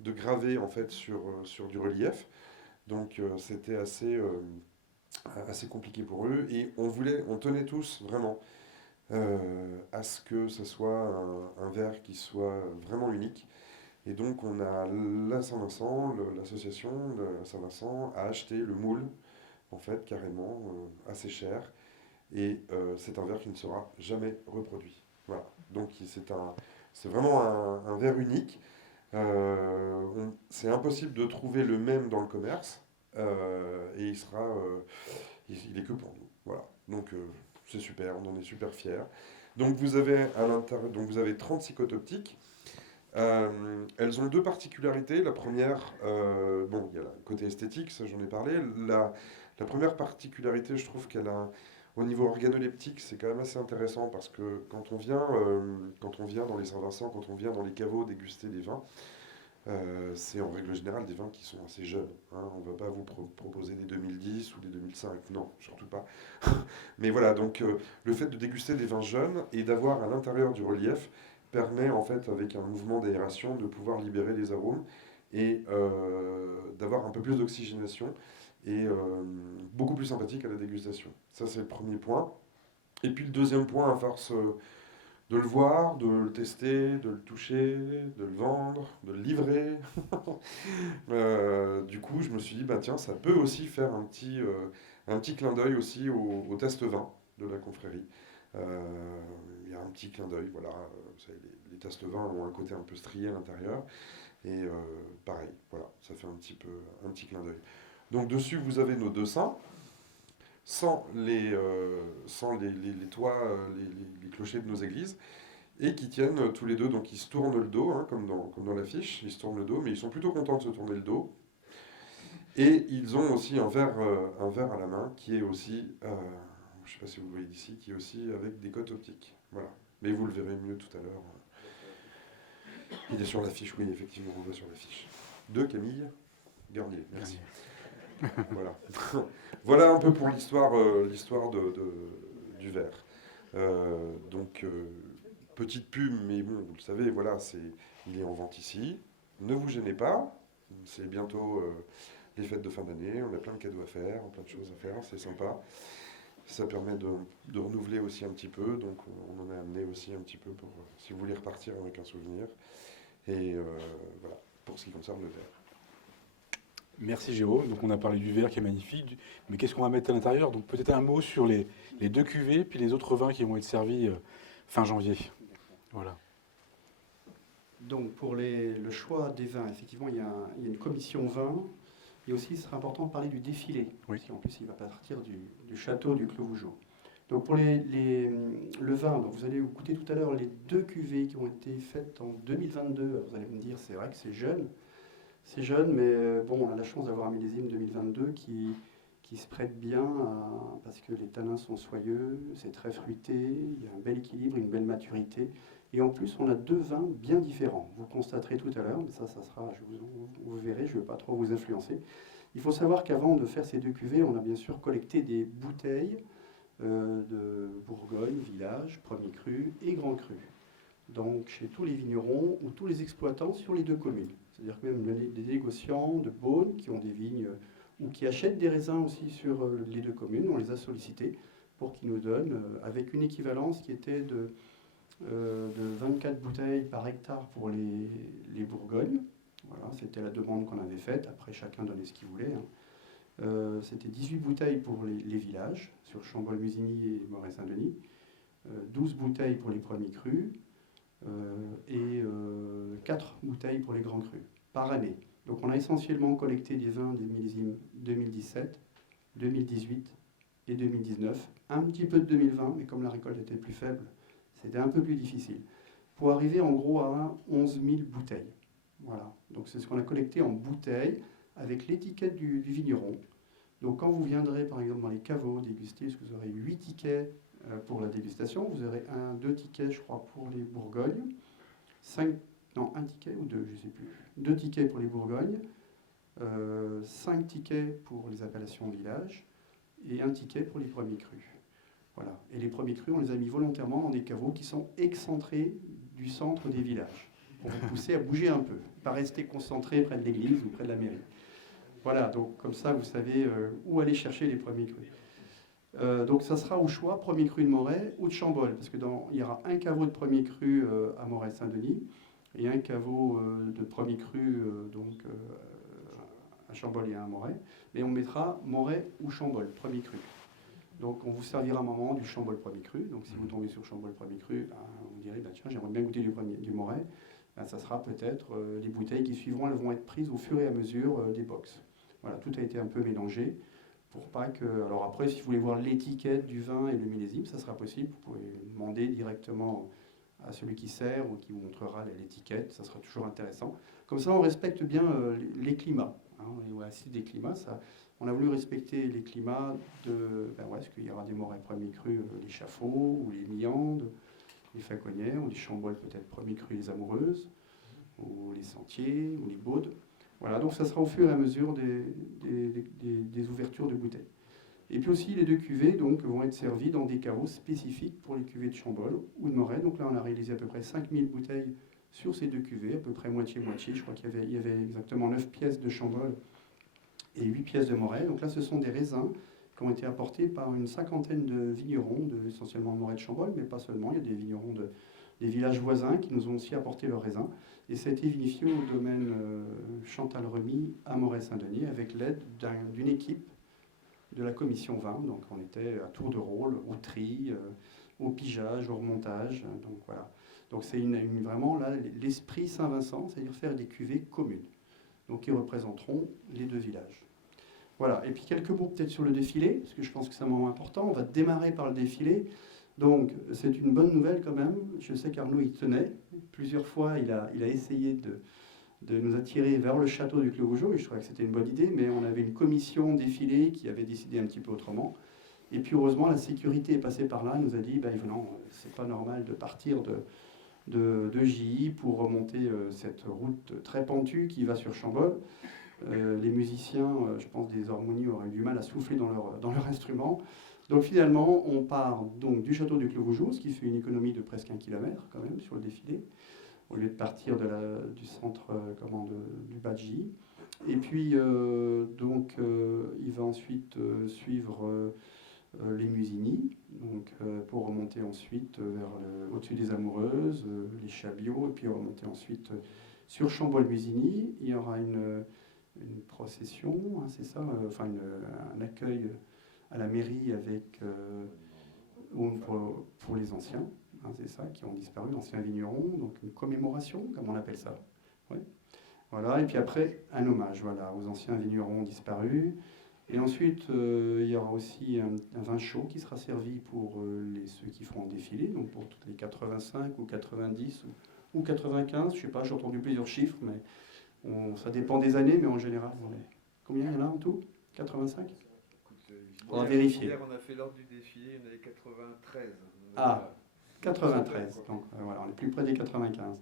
de graver en fait sur du relief. Donc c'était assez compliqué pour eux. Et on tenait tous vraiment à ce que ce soit un verre qui soit vraiment unique. Et donc on a la Saint-Vincent, l'association de Saint-Vincent a acheté le moule, en fait carrément, assez cher. Et c'est un verre qui ne sera jamais reproduit. Voilà. Donc c'est vraiment un verre unique. C'est impossible de trouver le même dans le commerce. Et il est que pour nous. Voilà. Donc c'est super, on en est super fiers. Donc vous avez à l'intérieur, donc vous avez 36 cotes optiques. Elles ont deux particularités. La première, bon, il y a le côté esthétique, ça j'en ai parlé. La première particularité, je trouve qu'elle a au niveau organoleptique, c'est quand même assez intéressant parce que quand on vient dans les Saint-Vincent, quand on vient dans les caveaux déguster des vins, c'est en règle générale des vins qui sont assez jeunes. Hein. On ne va pas vous proposer des 2010 ou des 2005, non, surtout pas. Mais voilà, donc le fait de déguster des vins jeunes et d'avoir à l'intérieur du relief permet en fait, avec un mouvement d'aération, de pouvoir libérer les arômes et d'avoir un peu plus d'oxygénation et beaucoup plus sympathique à la dégustation. Ça, c'est le premier point. Et puis le deuxième point, à force de le voir, de le tester, de le toucher, de le vendre, de le livrer, du coup, je me suis dit, bah, tiens, ça peut aussi faire un petit clin d'œil aussi au test vin de la confrérie. Il y a un petit clin d'œil, voilà. Vous savez, les tests vins ont un côté un peu strié à l'intérieur. Et pareil, voilà, ça fait un petit clin d'œil. Donc dessus, vous avez nos deux saints, sans les toits, les clochers de nos églises, et qui tiennent tous les deux, donc ils se tournent le dos, hein, comme dans l'affiche, ils se tournent le dos, mais ils sont plutôt contents de se tourner le dos. Et ils ont aussi un verre à la main, qui est aussi, je ne sais pas si vous le voyez d'ici, qui est aussi avec des cotes optiques. Voilà. Mais vous le verrez mieux tout à l'heure. Il est sur l'affiche, oui, effectivement, on le voit sur l'affiche. De Camille Garnier, merci. Voilà. Voilà un peu pour l'histoire du verre. Donc, petite pub, mais bon, vous le savez, voilà, il est en vente ici. Ne vous gênez pas, c'est bientôt les fêtes de fin d'année, on a plein de cadeaux à faire, plein de choses à faire, c'est sympa. Ça permet de renouveler aussi un petit peu, donc on en a amené aussi un petit peu pour, si vous voulez repartir avec un souvenir. Et voilà, pour ce qui concerne le verre. Merci Géo. Donc on a parlé du verre qui est magnifique, mais qu'est-ce qu'on va mettre à l'intérieur? Donc peut-être un mot sur les deux cuvées, puis les autres vins qui vont être servis fin janvier. Voilà. Donc pour le choix des vins, effectivement, il y a une commission vin. Et aussi, il sera important de parler du défilé. Oui. Parce qu'en plus, il va partir du château du Clos Vougeot. Donc pour le vin, donc vous allez goûter tout à l'heure les deux cuvées qui ont été faites en 2022. Vous allez me dire, c'est vrai que c'est jeune. C'est jeune, mais bon, on a la chance d'avoir un millésime 2022 qui se prête bien parce que les tanins sont soyeux, c'est très fruité, il y a un bel équilibre, une belle maturité. Et en plus, on a deux vins bien différents. Vous constaterez tout à l'heure, mais ça sera, vous verrez, je ne vais pas trop vous influencer. Il faut savoir qu'avant de faire ces deux cuvées, on a bien sûr collecté des bouteilles de Bourgogne, Village, Premier Cru et Grand Cru. Donc chez tous les vignerons ou tous les exploitants sur les deux communes. C'est-à-dire que même des négociants de Beaune qui ont des vignes ou qui achètent des raisins aussi sur les deux communes, on les a sollicités pour qu'ils nous donnent, avec une équivalence qui était de 24 bouteilles par hectare pour les Bourgognes. Voilà, c'était la demande qu'on avait faite. Après, chacun donnait ce qu'il voulait. Hein. C'était 18 bouteilles pour les villages, sur Chambol-Musigny et Moret-Saint-Denis. 12 bouteilles pour les premiers crus. Et 4 bouteilles pour les grands crus, par année. Donc on a essentiellement collecté des vins des millésimes 2017, 2018 et 2019. Un petit peu de 2020, mais comme la récolte était plus faible, c'était un peu plus difficile. pour arriver en gros à 11 000 bouteilles. Voilà, donc c'est ce qu'on a collecté en bouteilles avec l'étiquette du vigneron. Donc quand vous viendrez par exemple dans les caveaux déguster, parce que vous aurez 8 tickets pour la dégustation, vous aurez 2 tickets je crois pour les Bourgognes, un ticket ou 2, je ne sais plus, 2 tickets pour les Bourgognes, 5 tickets pour les appellations village et 1 ticket pour les premiers crus. Voilà. Et les premiers crus, on les a mis volontairement dans des caveaux qui sont excentrés du centre des villages, pour vous pousser à bouger un peu, pas rester concentré près de l'église ou près de la mairie. Voilà, donc comme ça, vous savez où aller chercher les premiers crus. Donc ça sera au choix, premier cru de Moret ou de Chambolle, parce qu'il y aura un caveau de premier cru à Moret-Saint-Denis et un caveau de premier cru à Chambolle et à Moret. Et on mettra Moret ou Chambolle, premier cru. Donc on vous servira un moment du Chambolle premier cru. Donc si vous tombez sur Chambolle premier cru, vous direz, tiens, j'aimerais bien goûter du Moret. Ça sera peut-être les bouteilles qui suivront, elles vont être prises au fur et à mesure des box. Voilà, tout a été un peu mélangé pour pas que... Alors après, si vous voulez voir l'étiquette du vin et le millésime, ça sera possible. Vous pouvez demander directement à celui qui sert ou qui vous montrera l'étiquette. Ça sera toujours intéressant. Comme ça, on respecte bien les climats. On est assis des climats. On a voulu respecter les climats est-ce qu'il y aura des Morets premiers crus, les Chafauds, ou les Millandes, les Faconnières, ou les Chambolles peut-être premiers crus, les Amoureuses, ou les Sentiers, ou les Baudes. Voilà, donc ça sera au fur et à mesure des ouvertures de bouteilles. Et puis aussi, les 2 cuvées vont être servies dans des caveaux spécifiques pour les cuvées de Chambolle ou de Moret. Donc là, on a réalisé à peu près 5000 bouteilles sur ces 2 cuvées, à peu près moitié-moitié. Je crois qu'il y avait exactement 9 pièces de Chambolle et 8 pièces de Moret. Donc là, ce sont des raisins qui ont été apportés par une 50aine de vignerons, essentiellement de Moret de Chambolle, mais pas seulement. Il y a des vignerons des villages voisins qui nous ont aussi apporté leurs raisins. Et ça a été vinifié au domaine Chantal Remy à Moret-Saint-Denis avec l'aide d'une équipe de la commission vin. Donc on était à tour de rôle, au tri, au pigeage, au remontage. Donc voilà. Donc c'est vraiment là l'esprit Saint-Vincent, c'est-à-dire faire des cuvées communes, donc qui représenteront les 2 villages. Voilà. Et puis quelques mots peut-être sur le défilé, parce que je pense que c'est un moment important. On va démarrer par le défilé. Donc c'est une bonne nouvelle quand même. Je sais qu'Arnaud y tenait. Plusieurs fois, il a essayé de nous attirer vers le château du Clos Vougeot, et je trouvais que c'était une bonne idée, mais on avait une commission défilé qui avait décidé un petit peu autrement. Et puis heureusement, la sécurité est passée par là, elle nous a dit, non, c'est pas normal de partir de Gilly pour remonter cette route très pentue qui va sur Chambolle. Les musiciens, je pense des harmonies, auraient eu du mal à souffler dans leur instrument. Donc finalement, on part donc du château du Clos Vougeot, ce qui fait une économie de presque 1 kilomètre quand même sur le défilé, au lieu de partir du centre du bas de Gilly. Et puis il va ensuite suivre les Musigny, pour remonter ensuite au-dessus des Amoureuses, les Chabiots, et puis remonter ensuite sur Chambolle-Musigny. Il y aura une procession, c'est ça, un accueil à la mairie avec pour les anciens, c'est ça, qui ont disparu, l'ancien vigneron, donc une commémoration, comme on appelle ça. Ouais. Voilà, et puis après, un hommage aux anciens vignerons disparus. Et ensuite, il y aura aussi un vin chaud qui sera servi pour ceux qui feront le défilé, donc pour toutes les 85 ou 90 ou 95, je ne sais pas, j'ai entendu plusieurs chiffres, mais ça dépend des années, mais en général, combien il y en a en tout? 85? On va vérifier. Hier, on a fait l'ordre du défilé, on avait 93. Ah, 93, donc voilà, on est plus près des 95.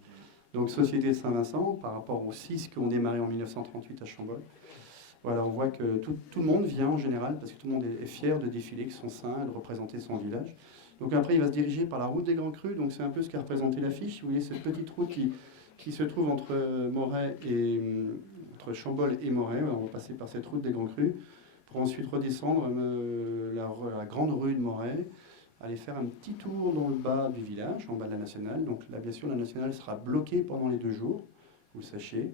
Donc Société de Saint-Vincent, par rapport aux 6 qui ont démarré en 1938 à Chambolle. Voilà, on voit que tout le monde vient en général, parce que tout le monde est fier de défiler, que son saint, de représenter son village. Donc après, il va se diriger par la route des Grands Crus, donc c'est un peu ce qu'a représenté l'affiche. Si vous voyez, cette petite route qui se trouve entre Chambolle et Moret, on va passer par cette route des Grands Crus, pour ensuite redescendre la grande rue de Moret, aller faire un petit tour dans le bas du village, en bas de la Nationale. Donc là, bien sûr, la Nationale sera bloquée pendant les 2 jours, vous sachez.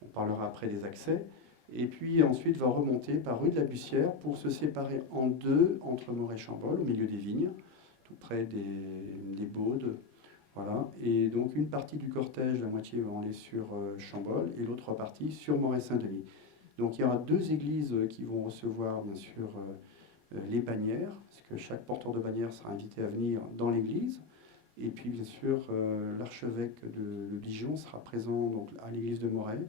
On parlera après des accès. Et puis ensuite va remonter par rue de la Bussière pour se séparer en 2 entre Moret et Chambolle, au milieu des vignes, tout près des Baudes. Voilà. Et donc une partie du cortège, la moitié va aller sur Chambolle et l'autre partie sur Moret-Saint-Denis. Donc il y aura 2 églises qui vont recevoir bien sûr les bannières, parce que chaque porteur de bannière sera invité à venir dans l'église. Et puis bien sûr, l'archevêque de Dijon sera présent donc, à l'église de Moret,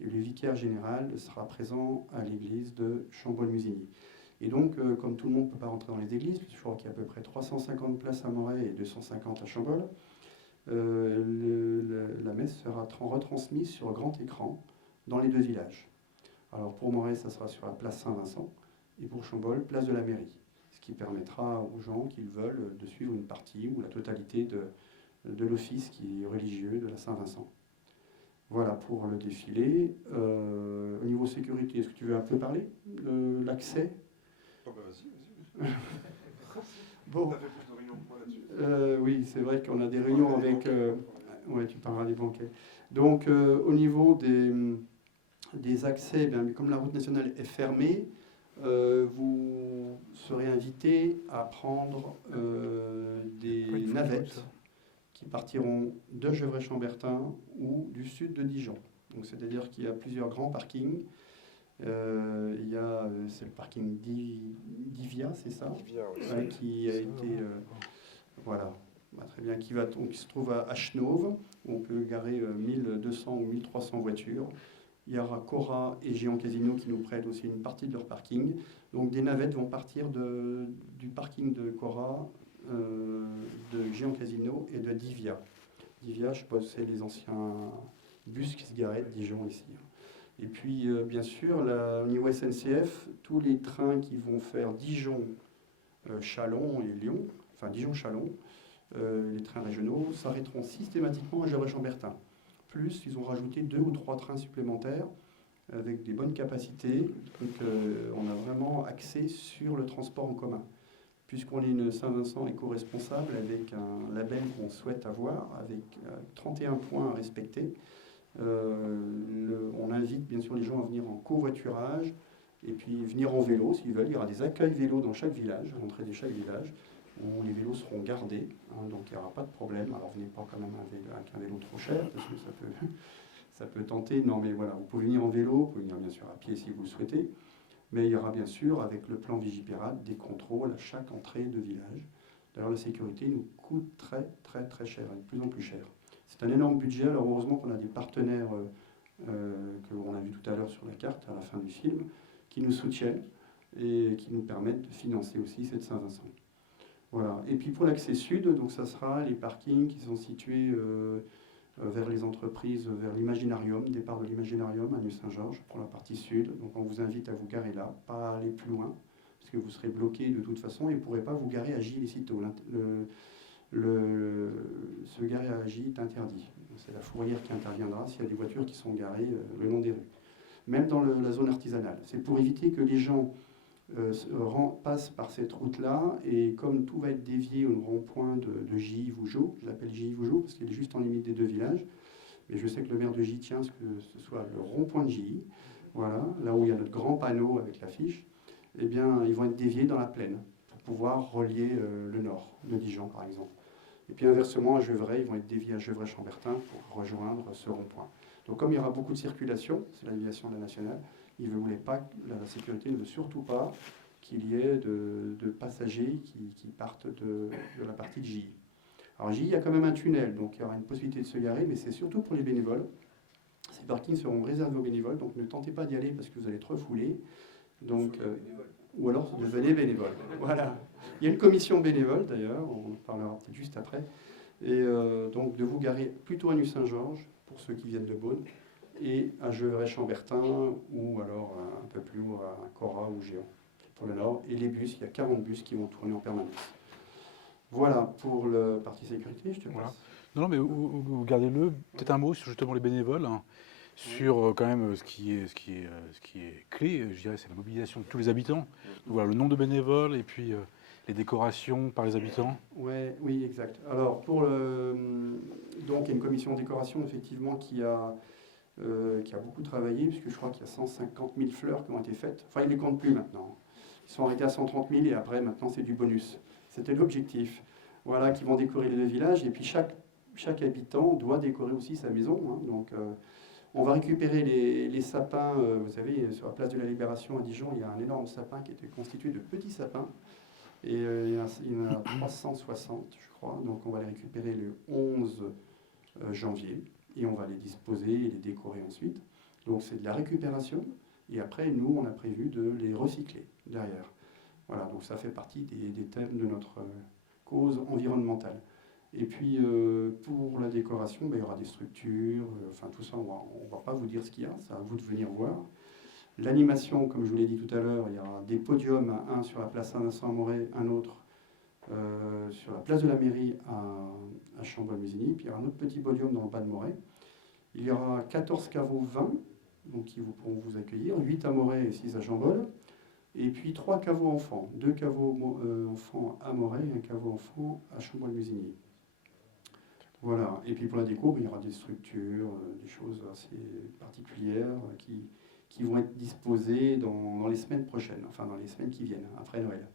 et le vicaire général sera présent à l'église de Chambol-Musigny. Et donc, comme tout le monde ne peut pas rentrer dans les églises, puisque je crois qu'il y a à peu près 350 places à Moret et 250 à Chambol, la messe sera retransmise sur grand écran dans les deux villages. Alors pour Moret, ça sera sur la place Saint-Vincent, et pour Chambol, place de la mairie. Ce qui permettra aux gens qui le veulent de suivre une partie ou la totalité de l'office qui est religieux de la Saint-Vincent. Voilà pour le défilé. Au niveau sécurité, est-ce que tu veux un peu parler de l'accès? Oh bah vas-y. Bon. On a fait plus de réunions que moi là-dessus. Oui, c'est vrai qu'on a des réunions avec... oui, tu parleras des banquets. Donc, au niveau des accès, bien, comme la route nationale est fermée, vous serez invité à prendre des navettes qui partiront de Gevrey-Chambertin ou du sud de Dijon. Donc, c'est-à-dire qu'il y a plusieurs grands parkings. Il y a, c'est le parking d'Ivia, c'est ça? Divia, oui. Ouais, qui a été... voilà, bah, très bien, qui se trouve à Chenauve, où on peut garer 1200 ou 1300 voitures. Il y aura Cora et Géant Casino qui nous prêtent aussi une partie de leur parking. Donc des navettes vont partir du parking de Cora, de Géant Casino et de Divia. Divia, je suppose, c'est les anciens bus qui se garaient de Dijon ici. Et puis, bien sûr, au niveau SNCF, tous les trains qui vont faire Dijon, Châlons et Lyon, enfin Dijon-Châlons, les trains régionaux, s'arrêteront systématiquement à Gevrey-Chambertin. Plus, ils ont rajouté 2 ou 3 trains supplémentaires avec des bonnes capacités. Donc, on a vraiment axé sur le transport en commun. Puisqu'on est une Saint-Vincent éco-responsable avec un label qu'on souhaite avoir, avec 31 points à respecter, on invite bien sûr les gens à venir en covoiturage et puis venir en vélo s'ils veulent. Il y aura des accueils vélos dans chaque village, à l'entrée de chaque village, où les vélos seront gardés, hein, donc il n'y aura pas de problème. Alors venez pas quand même avec un vélo trop cher, parce que ça peut tenter. Non mais voilà, vous pouvez venir en vélo, vous pouvez venir bien sûr à pied si vous le souhaitez, mais il y aura bien sûr avec le plan Vigipirate des contrôles à chaque entrée de village. D'ailleurs la sécurité nous coûte très très très cher, et de plus en plus cher. C'est un énorme budget, alors heureusement qu'on a des partenaires que l'on a vu tout à l'heure sur la carte à la fin du film, qui nous soutiennent et qui nous permettent de financer aussi cette Saint-Vincent. Voilà. Et puis pour l'accès sud, donc ça sera les parkings qui sont situés vers les entreprises, vers l'Imaginarium, départ de l'Imaginarium à New-Saint-Georges pour la partie sud. Donc on vous invite à vous garer là, pas aller plus loin, parce que vous serez bloqué de toute façon et vous ne pourrez pas vous garer à Gilles et Citeaux. Se garer à J est interdit. C'est la fourrière qui interviendra s'il y a des voitures qui sont garées le long des rues. Même dans la zone artisanale. C'est pour éviter que les gens passent par cette route-là, et comme tout va être dévié au rond-point de Gilly-Vougeot, je l'appelle Gilly-Vougeot parce qu'il est juste en limite des deux villages, mais je sais que le maire de Gilly tient à ce que ce soit le rond-point de Gilly, voilà, là où il y a notre grand panneau avec l'affiche, eh bien ils vont être déviés dans la plaine pour pouvoir relier le nord de Dijon par exemple. Et puis inversement, à Gevrey, ils vont être déviés à Gevrey-Chambertin pour rejoindre ce rond-point. Donc comme il y aura beaucoup de circulation, c'est l'aviation de la nationale, il ne voulait pas, la sécurité ne veut surtout pas qu'il y ait de passagers qui partent de la partie de Gilly. Alors Gilly, il y a quand même un tunnel, donc il y aura une possibilité de se garer, mais c'est surtout pour les bénévoles. Ces parkings seront réservés aux bénévoles, donc ne tentez pas d'y aller parce que vous allez être refoulés. Donc, ou alors devenez bénévole. Voilà. Il y a une commission bénévole d'ailleurs, on en parlera peut-être juste après. Et donc de vous garer plutôt à New-Saint-Georges, pour ceux qui viennent de Beaune, et à Gevrey-Chambertin, ou alors un peu plus haut à Cora ou Géant, pour le nord. Et les bus, il y a 40 bus qui vont tourner en permanence. Voilà pour le parti sécurité, je te Voilà. passe. Non, mais gardez-le. Peut-être un mot sur justement les bénévoles, hein, sur quand même ce qui est clé, je dirais, c'est la mobilisation de tous les habitants. Donc, voilà, le nombre de bénévoles et puis les décorations par les habitants. Ouais, oui, exact. Alors, donc, il y a une commission décoration, effectivement, qui a beaucoup travaillé, puisque je crois qu'il y a 150 000 fleurs qui ont été faites. Enfin, ils ne les comptent plus maintenant. Ils sont arrêtés à 130 000 et après, maintenant, c'est du bonus. C'était l'objectif. Voilà, qui vont décorer les deux villages. Et puis, chaque habitant doit décorer aussi sa maison. Hein. Donc, on va récupérer les sapins. Vous savez, sur la place de la Libération à Dijon, il y a un énorme sapin qui était constitué de petits sapins. Et il y en a 360, je crois. Donc on va les récupérer le 11 janvier et on va les disposer et les décorer ensuite. Donc c'est de la récupération. Et après, nous, on a prévu de les recycler derrière. Voilà, donc ça fait partie des thèmes de notre cause environnementale. Et puis, pour la décoration, ben, il y aura des structures, enfin tout ça, on ne va pas vous dire ce qu'il y a, c'est à vous de venir voir. L'animation, comme je vous l'ai dit tout à l'heure, il y aura des podiums, un sur la place Saint-Vincent-Amoret, un autre sur la place de la mairie à Chambolle-Musigny, puis il y aura un autre petit podium dans le bas de Moret. Il y aura 14 caveaux 20, donc qui pourront vous accueillir, 8 à Moret et 6 à Chambolle, et puis 3 caveaux enfants, 2 caveaux enfants à Moret et un caveau enfant à Chambolle-Musigny. Voilà, et puis pour la déco, il y aura des structures, des choses assez particulières qui vont être disposées dans les semaines prochaines, enfin dans les semaines qui viennent, après Noël.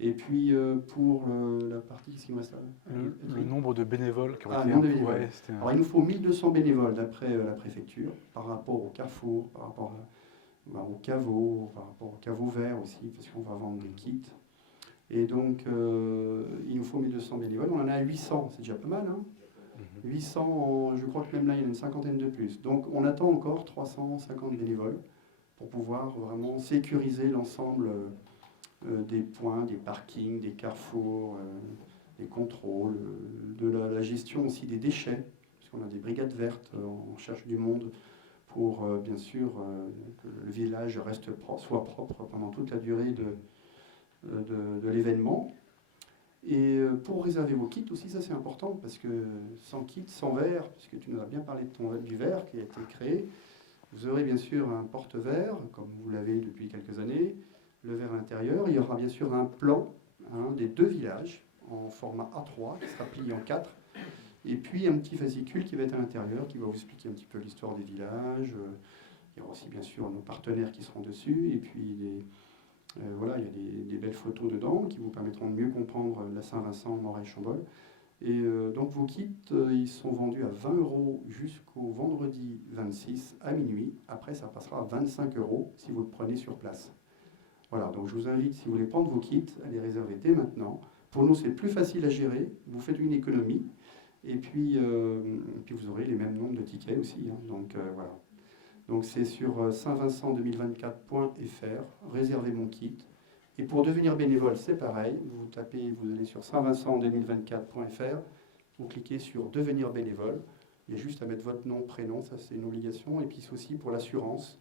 Et puis pour la partie, qu'est-ce qu'il me reste là? Le nombre de bénévoles qui ont Ah, été... le nombre de bénévoles. Ouais, c'était un- Alors il nous faut 1200 bénévoles d'après la préfecture, par rapport au carrefour, par rapport au caveau, par rapport au caveau vert aussi, parce qu'on va vendre des kits. Et donc il nous faut 1200 bénévoles, on en a 800, c'est déjà pas mal, hein. 800, je crois que même là, il y en a une cinquantaine de plus. Donc on attend encore 350 bénévoles pour pouvoir vraiment sécuriser l'ensemble des points, des parkings, des carrefours, des contrôles, de la gestion aussi des déchets, puisqu'on a des brigades vertes, on cherche du monde pour bien sûr que le village soit propre pendant toute la durée de l'événement. Et pour réserver vos kits aussi, ça c'est important, parce que sans kit, sans verre, puisque tu nous as bien parlé du verre qui a été créé, vous aurez bien sûr un porte-verre, comme vous l'avez depuis quelques années, le verre à l'intérieur. Il y aura bien sûr un plan des 2 villages en format A3 qui sera plié en 4, et puis un petit fascicule qui va être à l'intérieur, qui va vous expliquer un petit peu l'histoire des villages. Il y aura aussi bien sûr nos partenaires qui seront dessus, et puis voilà, il y a des belles photos dedans qui vous permettront de mieux comprendre la Saint-Vincent, Moret et Chambolle. Et donc vos kits, ils sont vendus à 20 € jusqu'au vendredi 26 à minuit. Après, ça passera à 25 € si vous le prenez sur place. Voilà, donc je vous invite, si vous voulez prendre vos kits, à les réserver dès maintenant. Pour nous, c'est plus facile à gérer. Vous faites une économie. Et puis vous aurez les mêmes nombres de tickets aussi, hein. Donc voilà. Donc c'est sur saintvincent2024.fr, réservez mon kit. Et pour devenir bénévole, c'est pareil, vous allez sur saintvincent2024.fr, vous cliquez sur devenir bénévole. Il y a juste à mettre votre nom, prénom, ça c'est une obligation. Et puis c'est aussi pour l'assurance,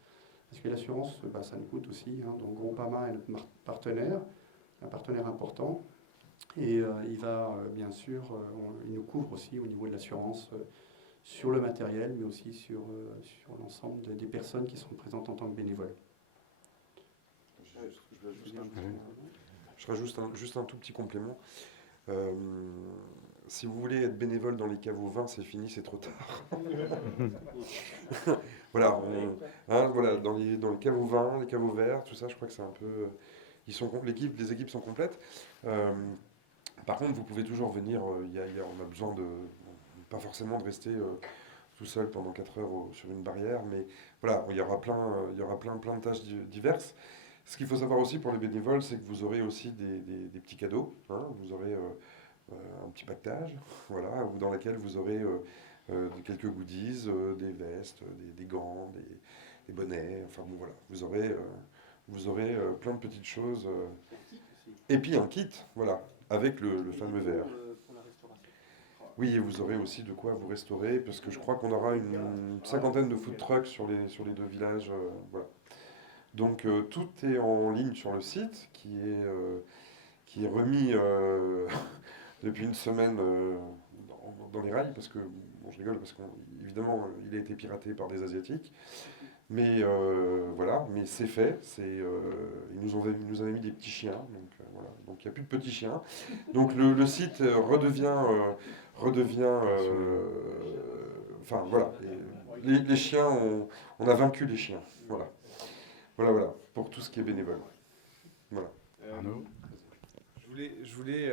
parce que l'assurance, ça nous coûte aussi, hein. Donc Groupama est notre partenaire, un partenaire important. Et il va bien sûr, il nous couvre aussi au niveau de l'assurance, sur le matériel, mais aussi sur l'ensemble des personnes qui sont présentes en tant que bénévoles. Je rajoute juste un tout petit complément. Si vous voulez être bénévole dans les caveaux 20, c'est fini, c'est trop tard. Voilà, voilà, dans les caveaux 20, les caveaux verts, tout ça, je crois que c'est un peu... les équipes sont complètes. Par contre, vous pouvez toujours venir, on a besoin pas forcément de rester tout seul pendant 4 heures sur une barrière, mais voilà, il y aura plein de tâches diverses. Ce qu'il faut savoir aussi pour les bénévoles, c'est que vous aurez aussi des petits cadeaux, hein. Vous aurez un petit pactage, voilà, dans lequel vous aurez quelques goodies, des vestes, des gants, des bonnets, enfin bon voilà, vous aurez plein de petites choses. Et puis un kit, voilà, avec le fameux verre. Oui, et vous aurez aussi de quoi vous restaurer, parce que je crois qu'on aura une cinquantaine de food trucks sur les 2 villages. Voilà. Donc tout est en ligne sur le site, qui est remis depuis une semaine dans les rails, parce que, bon, je rigole, parce qu'évidemment, il a été piraté par des Asiatiques. Mais voilà, mais c'est fait. Ils nous avaient mis des petits chiens, donc voilà. Donc il n'y a plus de petits chiens. Donc le site redevient, enfin voilà. Les chiens, on a vaincu les chiens. Voilà. Voilà, pour tout ce qui est bénévole. Voilà. Arnaud ? Je voulais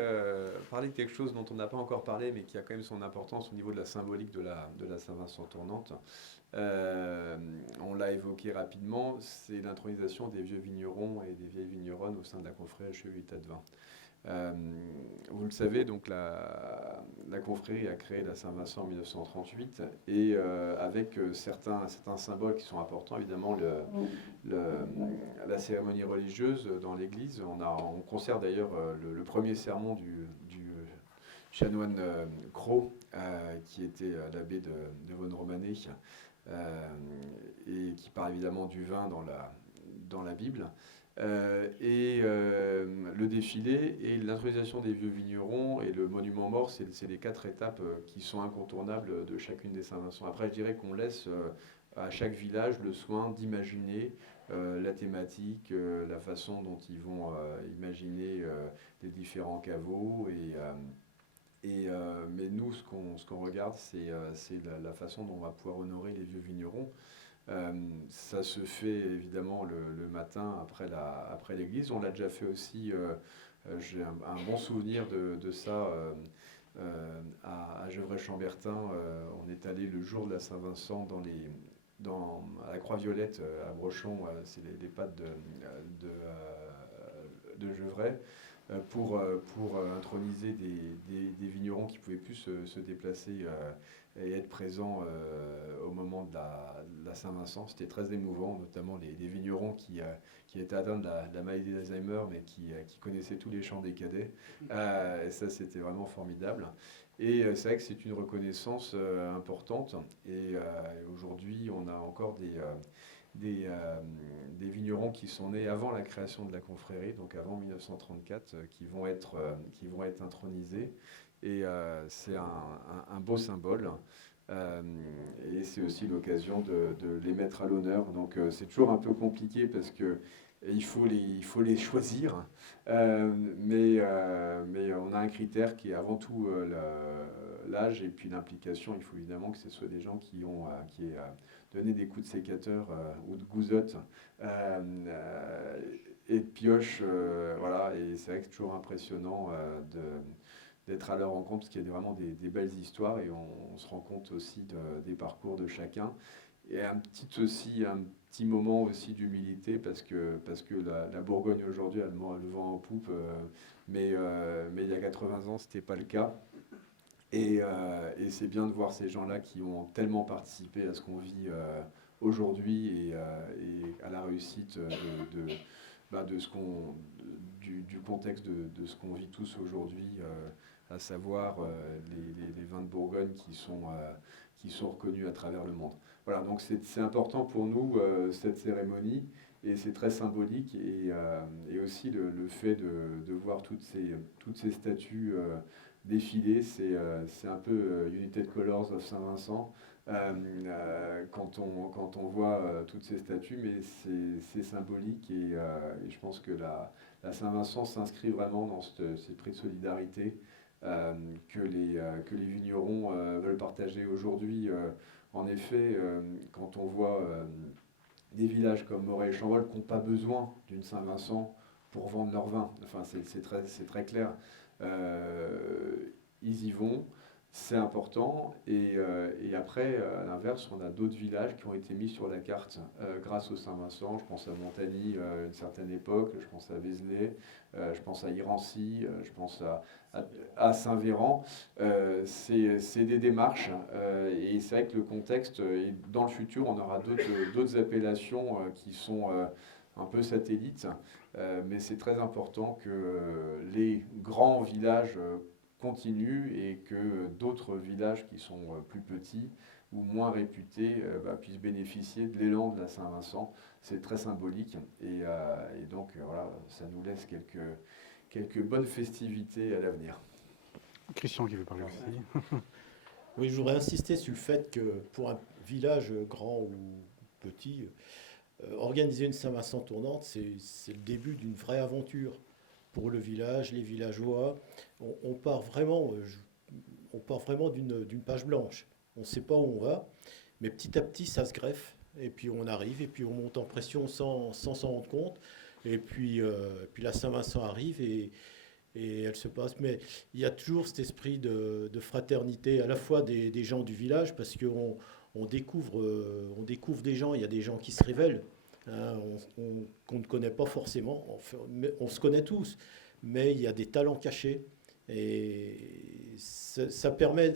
parler de quelque chose dont on n'a pas encore parlé, mais qui a quand même son importance au niveau de la symbolique de la Saint-Vincent tournante. On l'a évoqué rapidement, c'est l'intronisation des vieux vignerons et des vieilles vigneronnes au sein de la confrérie HEU État de Vin. Vous le savez, donc la confrérie a créé la Saint-Vincent en 1938 et avec certains symboles qui sont importants, évidemment la cérémonie religieuse dans l'église. On conserve d'ailleurs le premier sermon du chanoine Cros, qui était l'abbé de Vaune-Romanée, et qui parle évidemment du vin dans la Bible. Le défilé et l'intronisation des vieux vignerons et le monument mort, c'est les 4 étapes qui sont incontournables de chacune des Saint-Vincent. Après, je dirais qu'on laisse à chaque village le soin d'imaginer la thématique, la façon dont ils vont imaginer les différents caveaux. Mais nous, ce qu'on regarde, c'est la façon dont on va pouvoir honorer les vieux vignerons. Ça se fait évidemment le matin après l'église. On l'a déjà fait aussi, j'ai un bon souvenir de ça à Gevrey-Chambertin. On est allé le jour de la Saint-Vincent à la Croix-Violette à Brochon, c'est les pattes de Gevrey, pour introniser des vignerons qui ne pouvaient plus se déplacer et être présents au moment de la Saint-Vincent. C'était très émouvant, notamment les vignerons qui étaient atteints de la maladie d'Alzheimer, mais qui connaissaient tous les chants des cadets. Et ça, c'était vraiment formidable. Et c'est vrai que c'est une reconnaissance importante. Et aujourd'hui, on a encore des vignerons qui sont nés avant la création de la confrérie, donc avant 1934, qui vont être intronisés. Et c'est un beau symbole. Et c'est aussi l'occasion de les mettre à l'honneur. Donc c'est toujours un peu compliqué parce que il faut les choisir. Mais on a un critère qui est avant tout l'âge et puis l'implication. Il faut évidemment que ce soit des gens qui aient donné des coups de sécateur ou de gouzotte et de pioche. Voilà. Et c'est vrai que c'est toujours impressionnant d'être à leur rencontre, parce qu'il y a vraiment des belles histoires et on se rend compte aussi des parcours de chacun. Et un petit moment aussi d'humilité, parce que la Bourgogne aujourd'hui a le vent en poupe, mais il y a 80 ans, ce n'était pas le cas. Et c'est bien de voir ces gens-là qui ont tellement participé à ce qu'on vit aujourd'hui et à la réussite du contexte de ce qu'on vit tous aujourd'hui, à savoir les vins de Bourgogne qui sont reconnus à travers le monde. Voilà, donc c'est important pour nous, cette cérémonie, et c'est très symbolique, et aussi le fait de voir toutes ces statues défiler, c'est un peu United Colors of Saint-Vincent, quand on voit toutes ces statues, mais c'est symbolique, et je pense que la Saint-Vincent s'inscrit vraiment dans ces prix de solidarité que les vignerons veulent partager aujourd'hui. En effet, quand on voit des villages comme Morey et Chambolle qui n'ont pas besoin d'une Saint-Vincent pour vendre leur vin, enfin, c'est très clair. Ils y vont, c'est important. Et après, à l'inverse, on a d'autres villages qui ont été mis sur la carte grâce au Saint-Vincent. Je pense à Montagny à une certaine époque, je pense à Vézelay, je pense à Irancy, je pense à Saint-Véran. C'est des démarches, et c'est vrai que le contexte, et dans le futur, on aura d'autres appellations qui sont un peu satellites, mais c'est très important que les grands villages continuent et que d'autres villages qui sont plus petits ou moins réputés puissent bénéficier de l'élan de la Saint-Vincent. C'est très symbolique, et donc voilà, ça nous laisse quelques bonnes festivités à l'avenir. Christian qui veut parler aussi. Oui, je voudrais insister sur le fait que pour un village grand ou petit, organiser une Saint-Vincent tournante, c'est le début d'une vraie aventure pour le village, les villageois. On part vraiment d'une page blanche. On ne sait pas où on va, mais petit à petit, ça se greffe. Et puis on arrive, et puis on monte en pression sans s'en rendre compte. Et puis la Saint-Vincent arrive, et elle se passe. Mais il y a toujours cet esprit de fraternité, à la fois des gens du village, parce qu'on découvre des gens, il y a des gens qui se révèlent. hein, qu'on ne connaît pas forcément. On se connaît tous, mais il y a des talents cachés. Et ça permet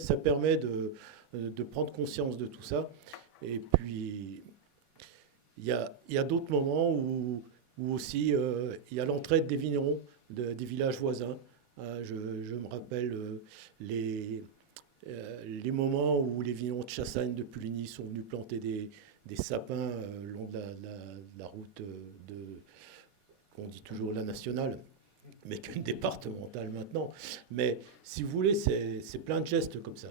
de prendre conscience de tout ça. Et puis, il y a d'autres moments où aussi il y a l'entraide des vignerons des villages voisins. Je me rappelle les moments où les vignerons de Chassagne, de Puligny sont venus planter des sapins le long de la route qu'on dit toujours la nationale, mais qu'une départementale maintenant. Mais si vous voulez, c'est plein de gestes comme ça.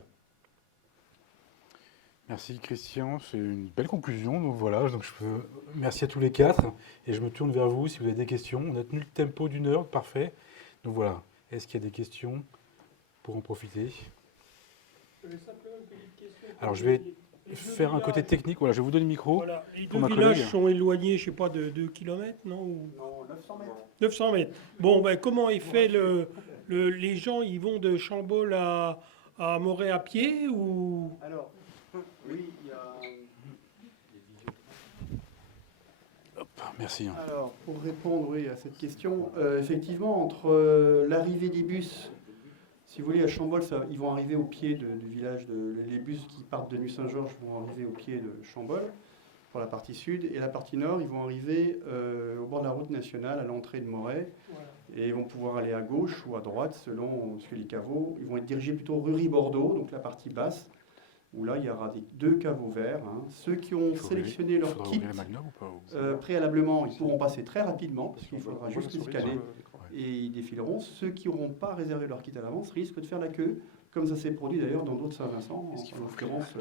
Merci Christian, c'est une belle conclusion. Donc voilà, merci à tous les quatre. Et je me tourne vers vous si vous avez des questions. On a tenu le tempo d'une heure, parfait. Donc voilà, est-ce qu'il y a des questions pour en profiter? Alors je vais faire un côté technique. Voilà, je vais vous donner le micro. Voilà. Les pour deux ma villages collègue. sont éloignés, je ne sais pas, de 2 km, non, Non, 900 mètres. 900 mètres. Bon, ben, comment est fait les gens, ils vont de Chambol à Moret à pied ou... Alors, oui, il y a... Merci. Alors, pour répondre oui, à cette question, effectivement, entre l'arrivée des bus, si vous voulez, à Chambol, ils vont arriver au pied du village. Les bus qui partent de Nuit-Saint-Georges vont arriver au pied de Chambol, pour la partie sud. Et la partie nord, ils vont arriver au bord de la route nationale, à l'entrée de Moret. Voilà. Et ils vont pouvoir aller à gauche ou à droite, selon les caveaux. Ils vont être dirigés plutôt Rury-Bordeaux, donc la partie basse, où là, il y aura deux caveaux verts. Hein. Ceux qui ont sélectionné leur kit préalablement, ils pourront passer très rapidement, parce qu'il faudra juste les scanner et ils défileront. Ceux qui n'auront pas réservé leur kit à l'avance risquent de faire la queue, comme ça s'est produit d'ailleurs dans d'autres Saint-Vincent, en l'occurrence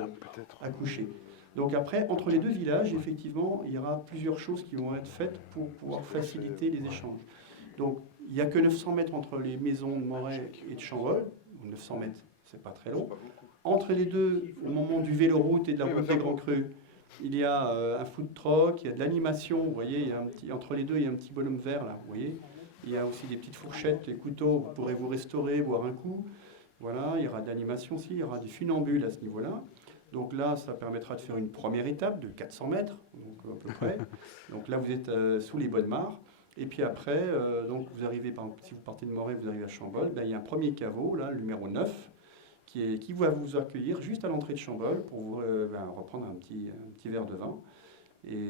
à coucher. Donc après, entre les deux villages, effectivement, il y aura plusieurs choses qui vont être faites pour pouvoir faciliter les échanges. Donc, il n'y a que 900 mètres entre les maisons de Moret et de Chambol. 900 mètres, c'est pas très long. Entre les deux, au moment du véloroute et de la route des Grands Crus, il y a un food truck, il y a de l'animation. Vous voyez, il y a entre les deux, il y a un petit bonhomme vert là. Vous voyez, il y a aussi des petites fourchettes, des couteaux. Vous pourrez vous restaurer, boire un coup. Voilà, il y aura de l'animation aussi, il y aura des funambules à ce niveau-là. Donc là, ça permettra de faire une première étape de 400 mètres, donc à peu près. Donc là, vous êtes sous les bois de Mar. Et puis après, donc vous arrivez, par exemple, si vous partez de Moret, vous arrivez à Chambol, ben, il y a un premier caveau, là, le numéro 9, qui va vous accueillir juste à l'entrée de Chambol pour vous reprendre un petit verre de vin et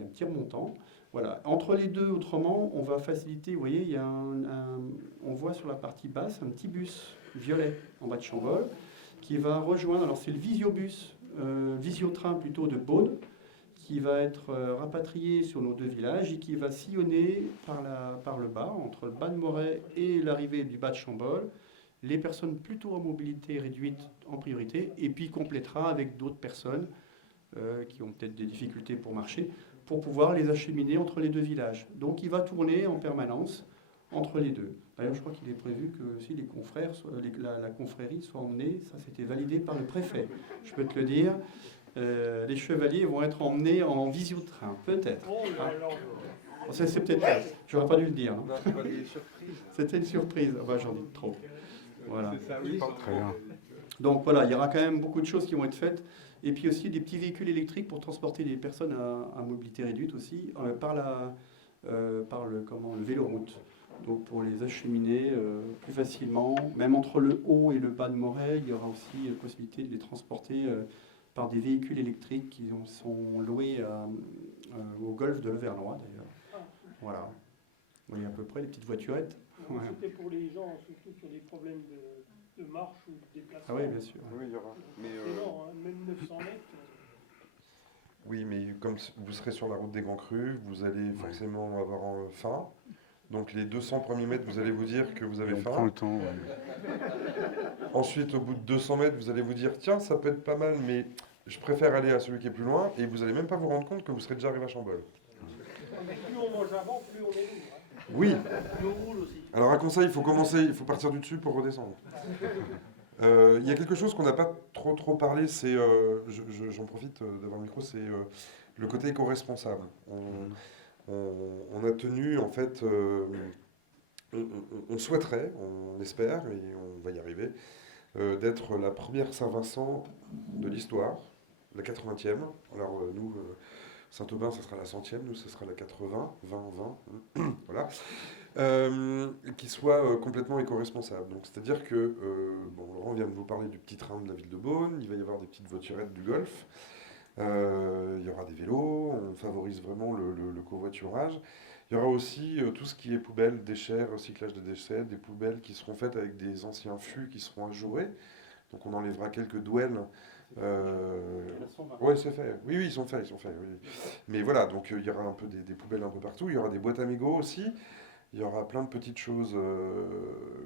un petit remontant. Voilà. Entre les deux, autrement, on va faciliter, vous voyez, il y a on voit sur la partie basse un petit bus violet en bas de Chambol qui va rejoindre, alors c'est le visiobus, visiotrain plutôt de Beaune, qui va être rapatrié sur nos deux villages et qui va sillonner par le bas, entre le bas de Moret et l'arrivée du bas de Chambol, les personnes plutôt à mobilité réduite en priorité, et puis complétera avec d'autres personnes qui ont peut-être des difficultés pour marcher, pour pouvoir les acheminer entre les deux villages. Donc il va tourner en permanence entre les deux. D'ailleurs, je crois qu'il est prévu que si les confrères, la confrérie soit emmenée, ça c'était validé par le préfet, je peux te le dire. Les chevaliers vont être emmenés en visiotrain, peut-être. Oh là là. C'est peut-être. J'aurais pas dû le dire. Hein. C'était une surprise. Ah bah, j'en dis trop. Voilà. Très bien. Donc voilà, il y aura quand même beaucoup de choses qui vont être faites. Et puis aussi des petits véhicules électriques pour transporter des personnes à mobilité réduite aussi par le véloroute. Donc pour les acheminer plus facilement, même entre le haut et le bas de Moret, il y aura aussi possibilité de les transporter par des véhicules électriques qui sont loués au golfe de Levernois d'ailleurs. Voilà. Vous voyez à peu près les petites voiturettes. Ouais. C'était pour les gens, surtout sur des problèmes de marche ou de déplacement. Ah oui, bien sûr. Oui, il y aura. Mais, c'est énorme, hein, même 900 mètres. Oui, mais comme vous serez sur la route des Grands Crus, vous allez forcément avoir faim. Donc les 200 premiers mètres, vous allez vous dire que vous avez On faim. prend le temps. Ensuite, au bout de 200 mètres, vous allez vous dire, tiens, ça peut être pas mal, mais je préfère aller à celui qui est plus loin. Et vous n'allez même pas vous rendre compte que vous serez déjà arrivé à Chambol. Mais plus on mange avant, plus on est lourd. Hein. Oui. Plus on roule aussi. Alors un conseil, il faut partir du dessus pour redescendre. Il y a quelque chose qu'on n'a pas trop parlé, c'est, j'en profite d'avoir le micro, c'est le côté éco-responsable. On a tenu, en fait, on souhaiterait, on espère, et on va y arriver, d'être la première Saint-Vincent de l'histoire, la 80e. Alors nous, Saint-Aubin, ça sera la 100e, nous, ce sera la 80, 20, voilà. Qui soit complètement éco-responsable. Donc, c'est-à-dire que, bon, Laurent vient de vous parler du petit train de la ville de Beaune, il va y avoir des petites voiturettes du Golfe, il y aura des vélos, on favorise vraiment le covoiturage. Il y aura aussi tout ce qui est poubelles, déchets, recyclage de déchets, des poubelles qui seront faites avec des anciens fûts qui seront ajourés. Donc on enlèvera quelques douelles. Ouais, c'est fait. Oui, ils sont faits. Oui. Mais voilà, donc il y aura un peu des poubelles un peu partout. Il y aura des boîtes à mégots aussi. Il y aura plein de petites choses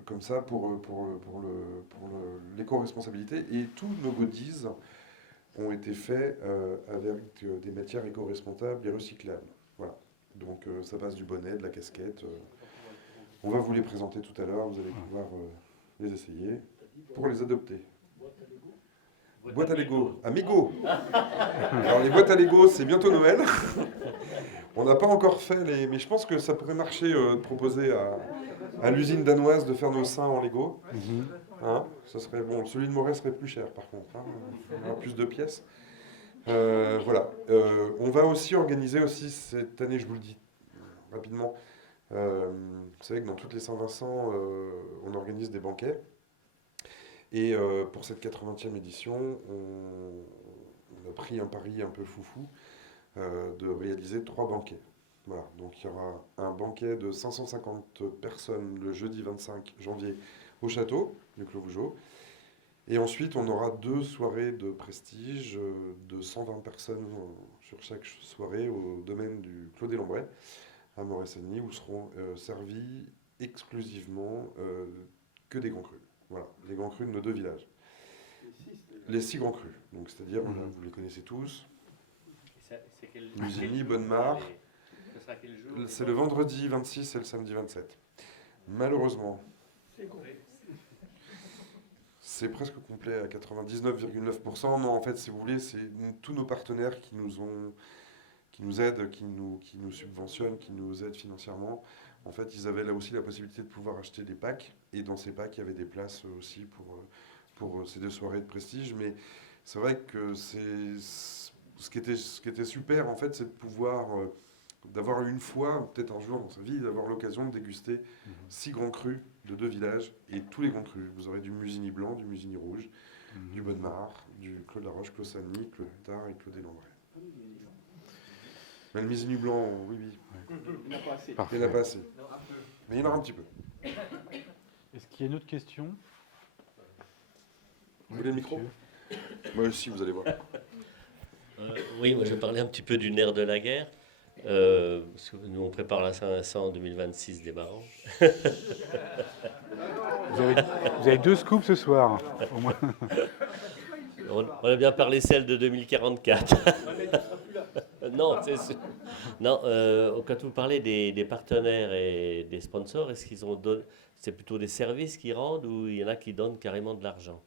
comme ça pour l'éco-responsabilité. Et tous nos goodies ont été faits avec des matières éco-responsables et recyclables. Voilà. Donc ça passe du bonnet, de la casquette. On va vous les présenter tout à l'heure, vous allez pouvoir les essayer pour les adopter. Boîte à Lego. Amigo. Alors les boîtes à Lego, c'est bientôt Noël. On n'a pas encore fait les... Mais je pense que ça pourrait marcher de proposer à l'usine danoise de faire nos seins en Lego. Hein, ça serait bon. Celui de Moret serait plus cher par contre. Hein. Il y aura plus de pièces. Voilà. On va aussi organiser cette année, je vous le dis rapidement, vous savez que dans toutes les Saint-Vincent, on organise des banquets. Et pour cette 80e édition, on a pris un pari un peu foufou de réaliser 3 banquets. Voilà. Donc il y aura un banquet de 550 personnes le jeudi 25 janvier au château du Clos Vougeot. Et ensuite, on aura 2 soirées de prestige de 120 personnes sur chaque soirée au domaine du Clos des Lambrais, à Moret-Sagny, où seront servis exclusivement que des grands crus. Voilà, les grands crus de nos 2 villages. Les 6 grands crus. Donc, c'est-à-dire, vous les connaissez tous. Musigny, Bonnemare. C'est le vendredi 26 et le samedi 27. Malheureusement, c'est presque complet à 99,9%. Non, en fait, si vous voulez, c'est tous nos partenaires qui nous aident, qui nous subventionnent, qui nous aident financièrement. En fait, ils avaient là aussi la possibilité de pouvoir acheter des packs. Et dans ces packs, il y avait des places aussi pour ces 2 soirées de prestige. Mais c'est vrai que ce qui était super, en fait, c'est de pouvoir... d'avoir une fois, peut-être un jour dans sa vie, d'avoir l'occasion de déguster 6 grands crus de 2 villages, et tous les grands crus. Vous aurez du Musigny blanc, du Musigny rouge, du Bonnemare, du Clos de la Roche, Clos Sagny, Clos de Tard et Clos des Lambrais. Mais le Musigny blanc, oui. Il n'y en a pas assez. Parfait. Il n'y en a pas assez. Mais il y en aura un petit peu. Est-ce qu'il y a une autre question? Vous voulez le micro? Moi aussi, vous allez voir. Oui, moi je vais parler un petit peu du nerf de la guerre. Parce que nous on prépare la Saint-Vincent en 2026 des marrants. Vous avez 2 scoops ce soir, au moins. On a bien parlé celle de 2044. Non, c'est sûr. Non, quand vous parlez des partenaires et des sponsors, est-ce qu'ils ont donné, c'est plutôt des services qu'ils rendent ou il y en a qui donnent carrément de l'argent?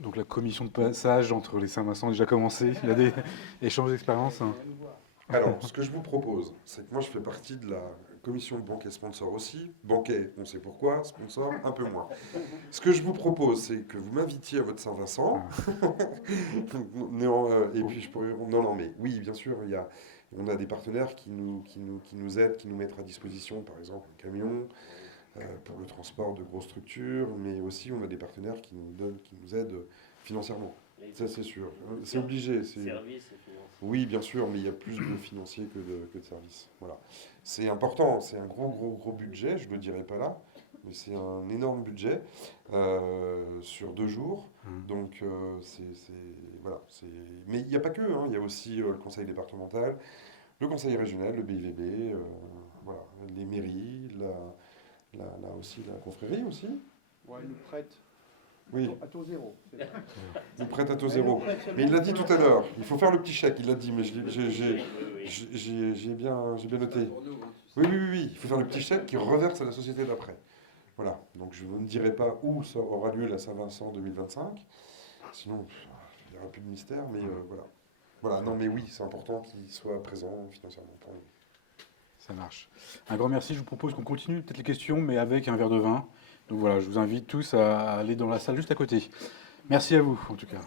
Donc la commission de passage entre les Saint-Vincent a déjà commencé. Il y a des échanges d'expériences. Alors, ce que je vous propose, c'est que moi je fais partie de la commission de banquet sponsor aussi. Banquet, on sait pourquoi, sponsor, un peu moins. Ce que je vous propose, c'est que vous m'invitiez à votre Saint-Vincent. Et puis je pourrais... Non, mais oui, bien sûr, on a des partenaires qui nous aident, qui nous mettent à disposition, par exemple, un camion pour le transport de grosses structures, mais aussi on a des partenaires qui nous aident financièrement. Ça, c'est sûr. C'est obligé. Services et financiers. Oui, bien sûr, mais il y a plus de financiers que de services. Voilà. C'est important, c'est un gros budget, je ne le dirai pas là, mais c'est un énorme budget sur 2 jours. Donc, voilà. Mais il n'y a pas que, il y a aussi le conseil départemental, le conseil régional, le BIVB, voilà, les mairies, là aussi la confrérie aussi. Ouais, nous prête. Oui. À taux zéro. Vous prête à taux zéro. Mais il l'a dit tout à l'heure. Il faut faire le petit chèque. Il l'a dit, mais j'ai bien noté. Oui. Il faut faire le petit chèque qui reverse à la société d'après. Voilà. Donc je ne dirai pas où ça aura lieu la Saint-Vincent 2025. Sinon, il n'y aura plus de mystère. Mais voilà. Voilà. Non, mais oui, c'est important qu'il soit présent financièrement pour nous. Ça marche. Un grand merci. Je vous propose qu'on continue peut-être les questions, mais avec un verre de vin. Donc voilà, je vous invite tous à aller dans la salle juste à côté. Merci à vous, en tout cas.